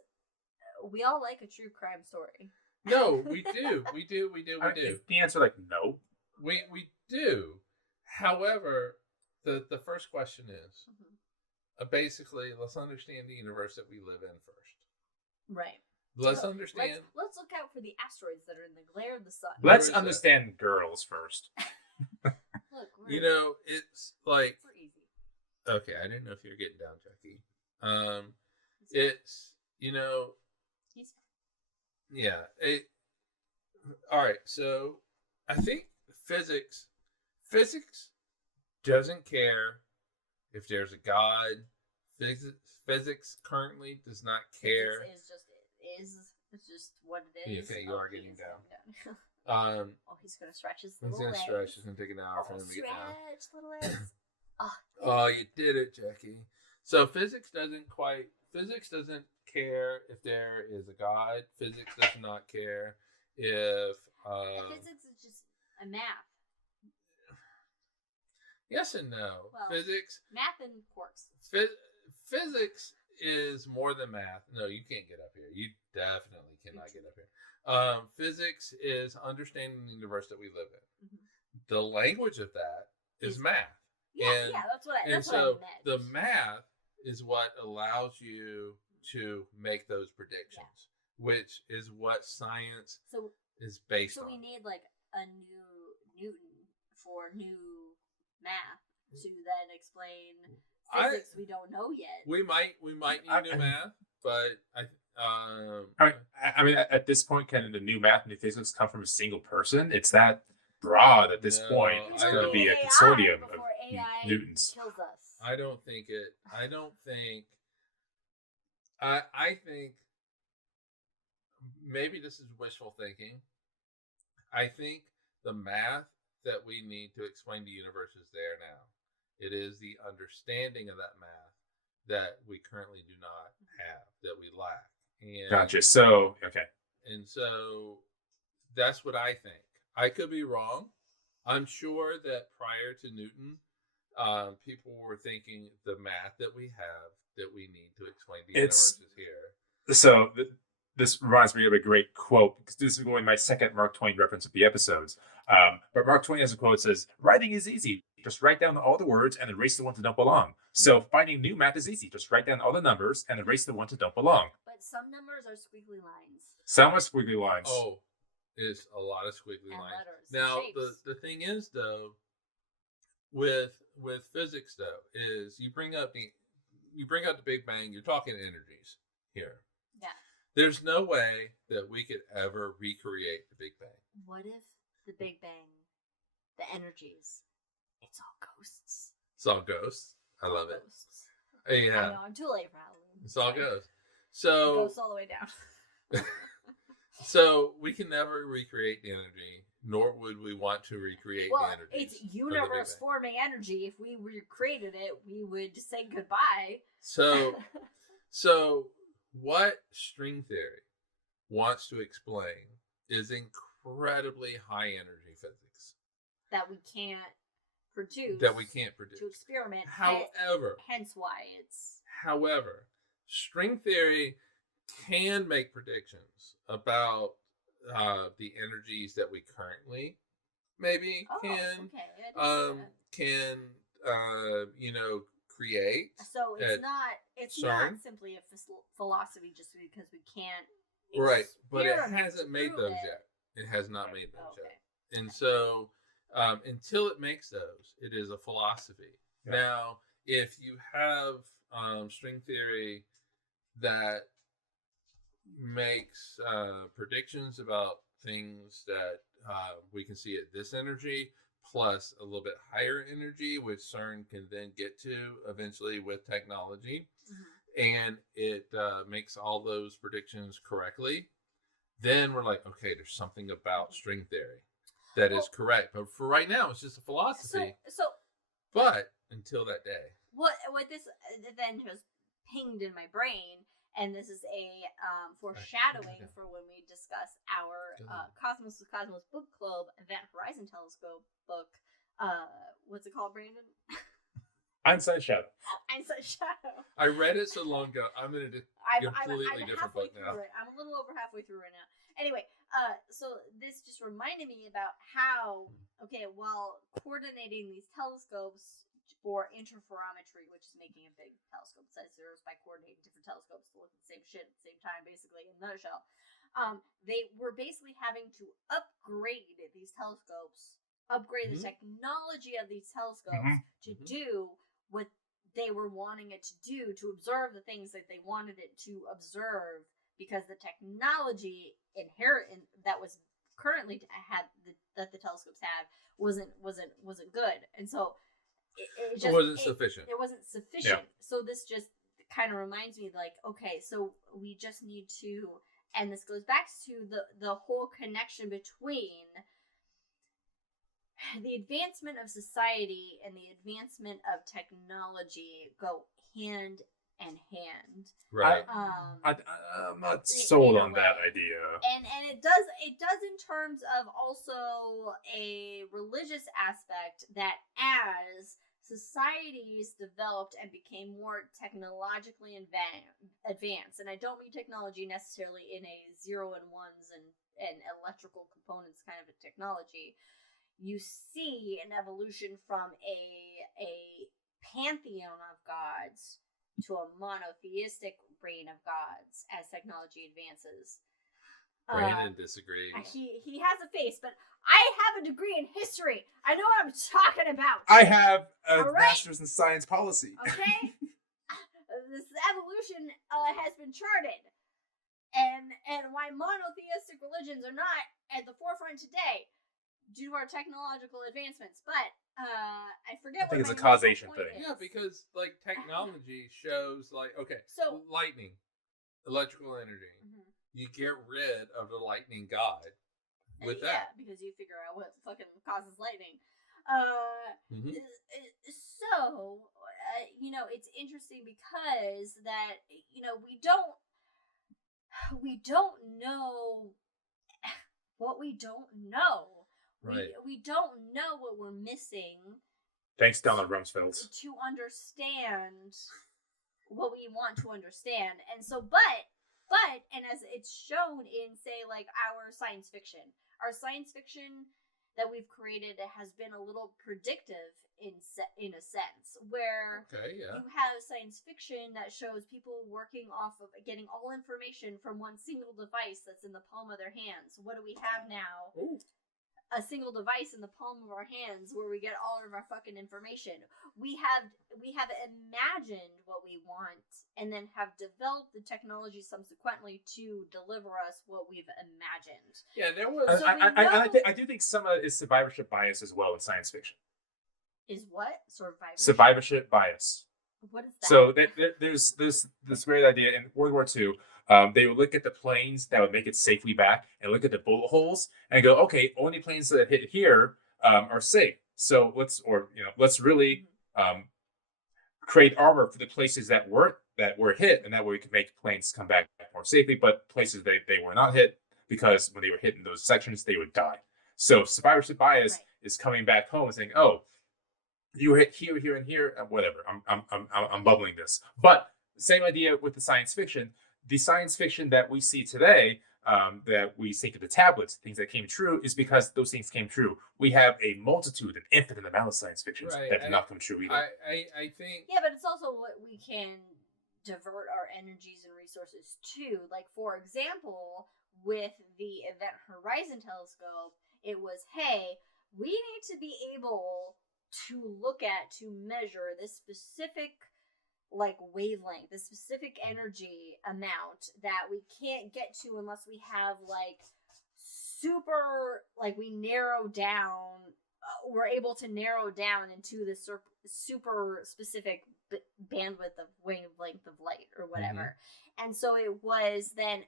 we all like a true crime story. No, we do. We do. Is the answer like no? We do. However, the first question is basically, let's understand the universe that we live in first. Right. Let's understand. Let's look out for the asteroids that are in the glare of the sun. Let's is that? understand girls first. Look, You know, it's like, we're easy. okay, I didn't know if you were getting down, Jackie. It's, you know, He's yeah. All right, so I think physics doesn't care if there's a God. Physics currently does not care. It's just what it is. Okay, you are getting he's down. getting Um, Oh, he's gonna stretch his he's little gonna legs. stretch. It's gonna take an hour for him to get down. Stretch little legs. Oh, you did it, Jackie. So physics doesn't care if there is a God. Physics does not care if Physics is just a math. yes and no. Well, Physics and quarks. physics is more than math. No, you can't get up here. You definitely cannot get up here. Physics is understanding the universe that we live in. Mhm. The language of that is math. Yeah, that's what I meant. The math is what allows you to make those predictions, which is what science is based on. So we need like a new Newton for new math to then explain physics we don't know yet. We might need new math, but I mean, at this point, can the new math and new physics come from a single person? It's that broad at this point. It's going to be a consortium of Newtons. Kills us. I don't think. I think maybe this is wishful thinking. I think the math that we need to explain the universe is there now. It is the understanding of that math that we currently do not have, that we lack. And, Gotcha. So, okay. And so that's what I think. I could be wrong. I'm sure that prior to Newton, people were thinking the math that we have that we need to explain the universe is here. So this reminds me of a great quote, because this is going to be my second Mark Twain reference of the episodes. But Mark Twain has a quote that says, "Writing is easy. Just write down all the words and erase the ones that don't belong." So finding new math is easy. Just write down all the numbers and erase the ones that don't belong. But some numbers are squiggly lines. Some are squiggly lines. Oh, it's a lot of squiggly And lines. letters, Now, shapes. the thing is, though, with physics, though, is you bring up the Big Bang. You're talking energies here. Yeah. There's no way that we could ever recreate the Big Bang. What if the Big Bang, the energies, it's all ghosts? It's all ghosts. I love it. Ghosts. Yeah. I know, I'm too late for Halloween. It's all Sorry. ghosts. So Ghosts all the way down. So we can never recreate the energy, nor would we want to recreate the energy. It's universe forming energy. If we recreated it, we would say goodbye. So what string theory wants to explain is incredibly high energy physics that we can't produce. To experiment. However, hence why it's. However, string theory can make predictions about the energies that we currently maybe Oh, can okay. I didn't know can create. that. So at it's CERN. not simply a philosophy just because we can't. Right, but it experiment hasn't to made prove those it. yet. It has not made those Okay. yet. And so until it makes those, it is a philosophy. Yeah. Now, if you have string theory that makes predictions about things that we can see at this energy, plus a little bit higher energy, which CERN can then get to eventually with technology, and it makes all those predictions correctly, then we're like, okay, there's something about string theory that is correct. But for right now, it's just a philosophy. So But until that day. what this then just pinged in my brain, and this is a foreshadowing for when we discuss our Cosmos to Cosmos book club Event Horizon Telescope book. What's it called, Brandon? Einstein's Shadow. Einstein's Shadow. I read it so long ago. I'm going to completely different book now. I'm a little over halfway through right now. Anyway, so this just reminded me about how, while coordinating these telescopes for interferometry, which is making a big telescope size zeros by coordinating different telescopes to look at the same shit at the same time, basically, in a nutshell, they were basically having to upgrade these telescopes, upgrade the technology of these telescopes to do what they were wanting it to do, to observe the things that they wanted it to observe, because the technology inherent that was currently that the telescopes had wasn't good, and so it wasn't sufficient. It wasn't sufficient. Yeah. So this just kind of reminds me, like, okay, so we just need to, and this goes back to the whole connection between the advancement of society and the advancement of technology go hand in hand. Right. I'm not sold on that idea. And it does in terms of also a religious aspect, that as societies developed and became more technologically advanced, and I don't mean technology necessarily in a zero and ones and electrical components kind of a technology, you see an evolution from a pantheon of gods to a monotheistic reign of gods as technology advances. Brandon disagrees. He has a face, but I have a degree in history. I know what I'm talking about. I have a All right. master's in science policy. Okay? This evolution has been charted. And why monotheistic religions are not at the forefront today due to our technological advancements. But I forget I think what it's a my causation point thing. is. Yeah, because like technology shows So lightning, electrical energy. You get rid of the lightning god with that. because you figure out what fucking causes lightning. So it's interesting because that we don't know what we don't know. Right. We don't know what we're missing Thanks, Donald Rumsfeld. to understand what we want to understand. And so, but, and as it's shown in, say, like our science fiction that we've created has been a little predictive in a sense, where you have science fiction that shows people working off of getting all information from one single device that's in the palm of their hands. What do we have now? Ooh. A single device in the palm of our hands where we get all of our fucking information. We have imagined what we want and then have developed the technology subsequently to deliver us what we've imagined. Yeah, there was. I do think some of it is survivorship bias as well in science fiction. Is what? Survivorship bias. What is that? So there's this weird idea in World War II. They would look at the planes that would make it safely back and look at the bullet holes and go, okay, only planes that hit here are safe. So let's really create armor for the places that were hit, and that way we can make planes come back more safely. But places they were not hit, because when they were hit in those sections, they would die. So survivorship bias is coming back home and saying, oh, you were hit here, here, and here. Whatever. I'm bubbling this, but same idea with the science fiction. The science fiction that we see today, that we think of the tablets, things that came true, is because those things came true. We have a multitude, an infinite amount of science fictions Right. that did not come true either. I think. Yeah, but it's also what we can divert our energies and resources to. Like, for example, with the Event Horizon Telescope, it was, hey, we need to be able to look at, to measure this specific like wavelength, the specific energy amount that we can't get to unless we have like super, like we narrow down, we're able to narrow down into this super specific bandwidth of wavelength of light or whatever. Mm-hmm. And so it was then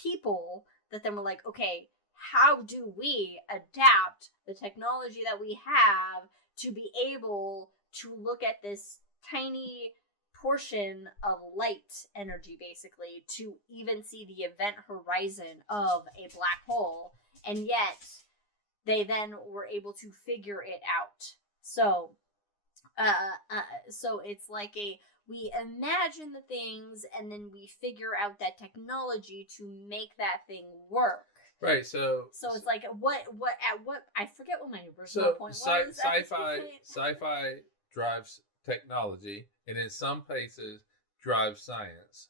people that then were like, okay, how do we adapt the technology that we have to be able to look at this tiny portion of light energy, basically, to even see the event horizon of a black hole, and yet they then were able to figure it out. So so it's like we imagine the things and then we figure out that technology to make that thing work. Right, so it's like what I forget what my original point was. Sci-fi drives technology, and in some places drives science,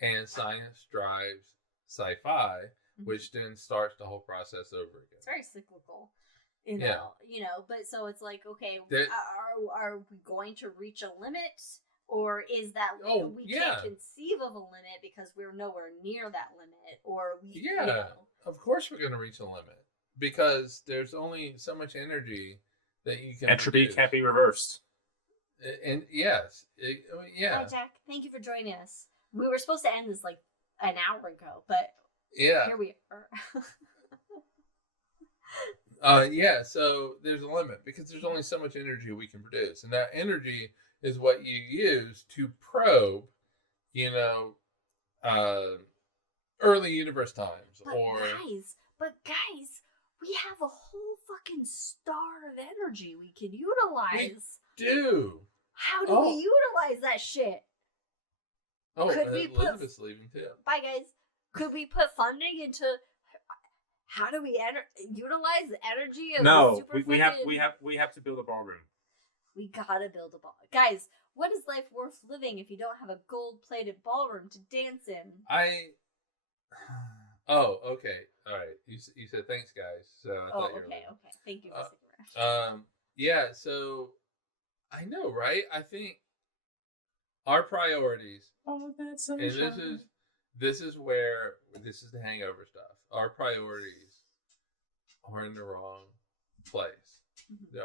and science drives sci-fi, which then starts the whole process over again. It's very cyclical, you know. But so it's like, okay, are we going to reach a limit, or is that we can't conceive of a limit because we're nowhere near that limit, or of course we're going to reach a limit because there's only so much energy that you can. Entropy can't be reversed. And yes, Hi, Jack. Thank you for joining us. We were supposed to end this like an hour ago, but here we are. So there's a limit because there's only so much energy we can produce, and that energy is what you use to probe, early universe times. But guys, we have a whole fucking star of energy we can utilize. We do. How do we utilize that shit? Could we Elizabeth's leaving too. Bye, guys. Could we put funding into how do we utilize the energy of no? The We have to build a ballroom. We gotta build a ball, guys. What is life worth living if you don't have a gold-plated ballroom to dance in? Okay. All right. You said thanks, guys. So I thought you were okay. Thank you for sticking around. Yeah. So I know, right? I think our priorities. Oh, that's and this is the hangover stuff. Our priorities are in the wrong place.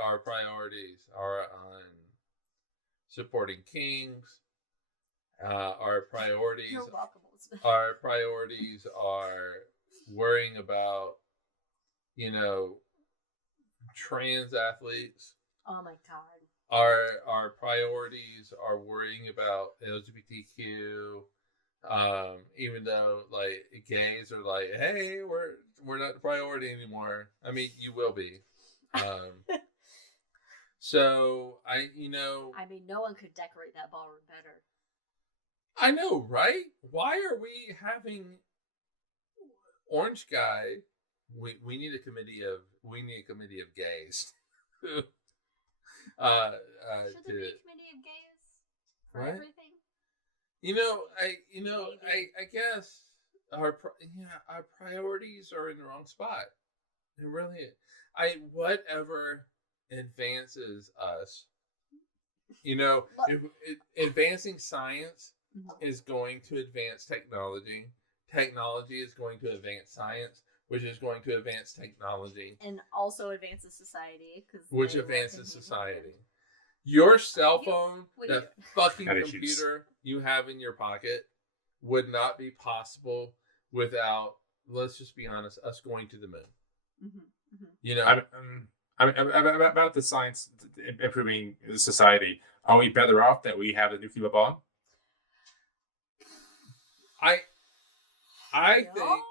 Our priorities are on supporting kings. Our priorities. You're welcome, Elizabeth. Our priorities are worrying about, trans athletes. Oh my God. Our priorities are worrying about LGBTQ. Even though like gays are like, hey, we're not the priority anymore. I mean, you will be. So no one could decorate that ballroom better. I know, right? Why are we having Orange Guy? We need a committee of gays. Should there be a committee of gays for everything? I guess our priorities are in the wrong spot. It really is. Whatever advances us, if advancing science is going to advance technology. Technology is going to advance science, which is going to advance technology. And also advances society. Which advances society. Your cell phone, that fucking computer you have in your pocket, would not be possible without, let's just be honest, us going to the moon. About the science improving society, are we better off that we have a nuclear bomb? I think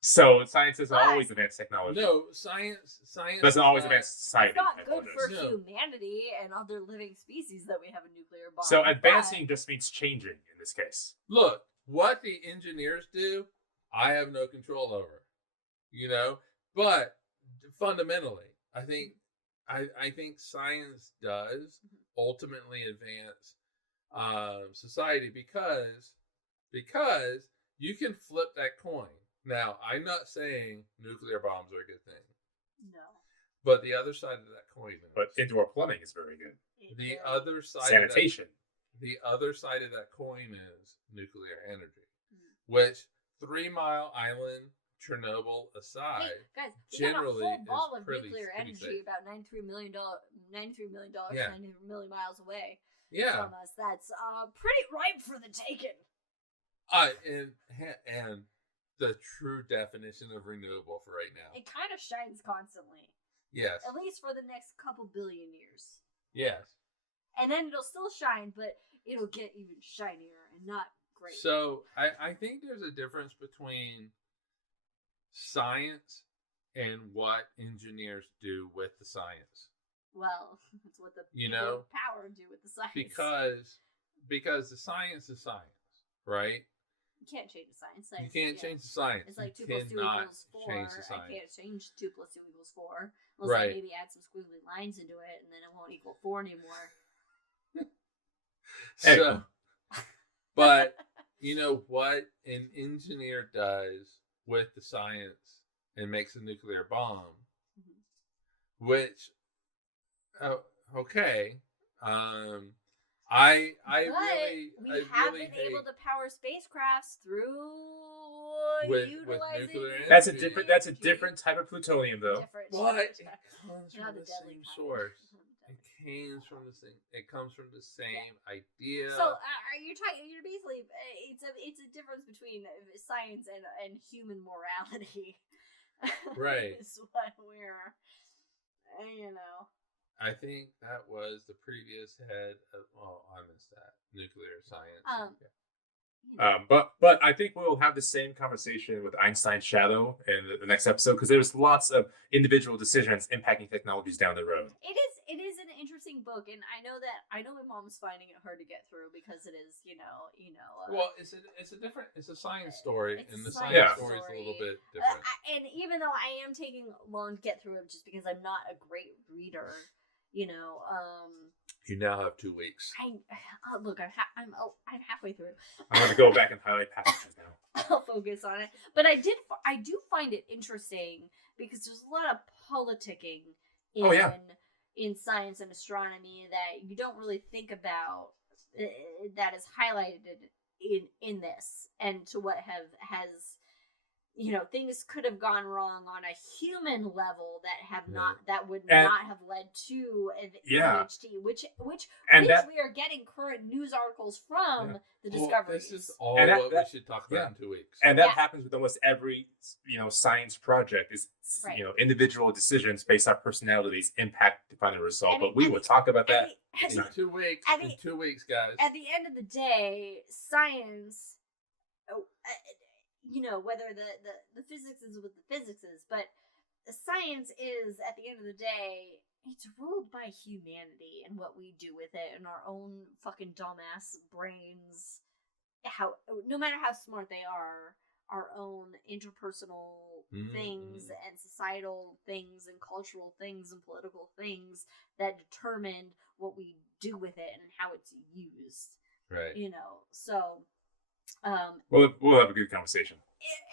so. Science doesn't always advance technology. No, science doesn't always advance society. It's not good for humanity and other living species that we have a nuclear bomb. So advancing just means changing in this case. Look, what the engineers do I have no control over. You know, but fundamentally, I think science does ultimately advance society because you can flip that coin. Now, I'm not saying nuclear bombs are a good thing, No. but the other side of that coin is. But indoor plumbing is very good. The other side Sanitation. the other side of that coin is nuclear energy, which 3 Mile Island, Chernobyl aside, Hey, guys, we generally got a whole ball is of pretty nuclear energy safe. about $93 million, Yeah. 93 million miles away Yeah, from us. That's pretty ripe for the taking. and the true definition of renewable for right now. It kind of shines constantly, Yes, at least for the next couple billion years. yes. And then it'll still shine, but it'll get even shinier and not great. So I think there's a difference between science and what engineers do with the science. Well, that's what the You people know, with power do with the science. Because the science is science, right? You can't change the science. You can't change the science. It's like 2 You plus 2 cannot equals 4. change the I science. can't change 2 plus 2 equals 4. Unless Right. I maybe add some squiggly lines into it, and then it won't equal 4 anymore. So, but you know what an engineer does with the science and makes a nuclear bomb, which, okay, I have really been able to power spacecrafts through With utilizing. nuclear energy. That's a different type of plutonium, though. Different. But it comes Not from a the deadly same kind. source. Not a It deadly comes from the same. It comes from the same idea. So are you talking? You're basically it's a difference between science and human morality, Right. Is what we're, you know. I think that was the previous head of. Oh, I missed that. Nuclear science. But I think we'll have the same conversation with Einstein's shadow in the next episode, because there's lots of individual decisions impacting technologies down the road. It is an interesting book, and I know my mom's finding it hard to get through because it is, Well, it's a science story, it's and a the science science story. story is a little bit different. And even though I am taking long to get through it, just because I'm not a great reader, You now have 2 weeks. Look, I'm halfway through. I'm going to go back and highlight passages now. I'll focus on it, but I do find it interesting because there's a lot of politicking in science and astronomy that you don't really think about, that is highlighted in this, and to what has things could have gone wrong on a human level that would not have led to an MHT, which we are getting current news articles from the discoveries. This is all what we should talk about in 2 weeks. And that happens with almost every science project. Is individual decisions based on personalities impact the final result. But we will talk about that in 2 weeks. In 2 weeks, guys. At the end of the day, science. Whether the physics is what the physics is, but science is, at the end of the day, it's ruled by humanity and what we do with it and our own fucking dumbass brains. No matter how smart they are, our own interpersonal things and societal things and cultural things and political things that determine what we do with it and how it's used. Right. So. We'll have a good conversation.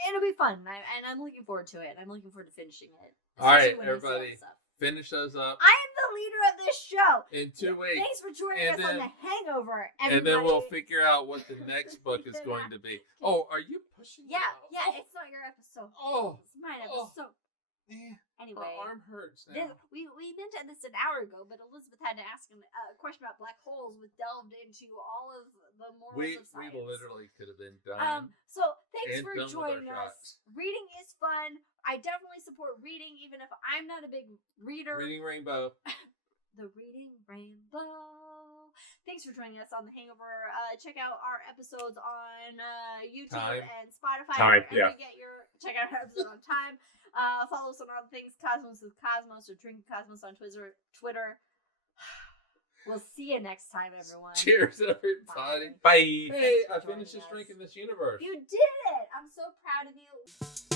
It'll be fun, and I'm looking forward to it. I'm looking forard to finishing it. All right, everybody, finish those up. I am the leader of this show. In 2 weeks. Thanks for joining us on The Hangover, everybody. And then we'll figure out what the next book is going to be. Oh, are you pushing? Yeah, it's not your episode. Oh, it's mine episode. Anyway, my arm hurts now. We meant to end this an hour ago, but Elizabeth had to ask a question about black holes, which delved into all of the morals of science. We literally could have been done. So thanks for joining us. Reading is fun. I definitely support reading, even if I'm not a big reader. Reading Rainbow. The Reading Rainbow. Thanks for joining us on The Hangover. Check out our episodes on YouTube and Spotify. Check out our episode on Time. Follow us on all the things Cosmos with Cosmos or Drink Cosmos on Twitter. We'll see you next time, everyone. Cheers, everybody. Bye. Hey, I Thanks for finished this joining drink us. in this universe. You did it! I'm so proud of you.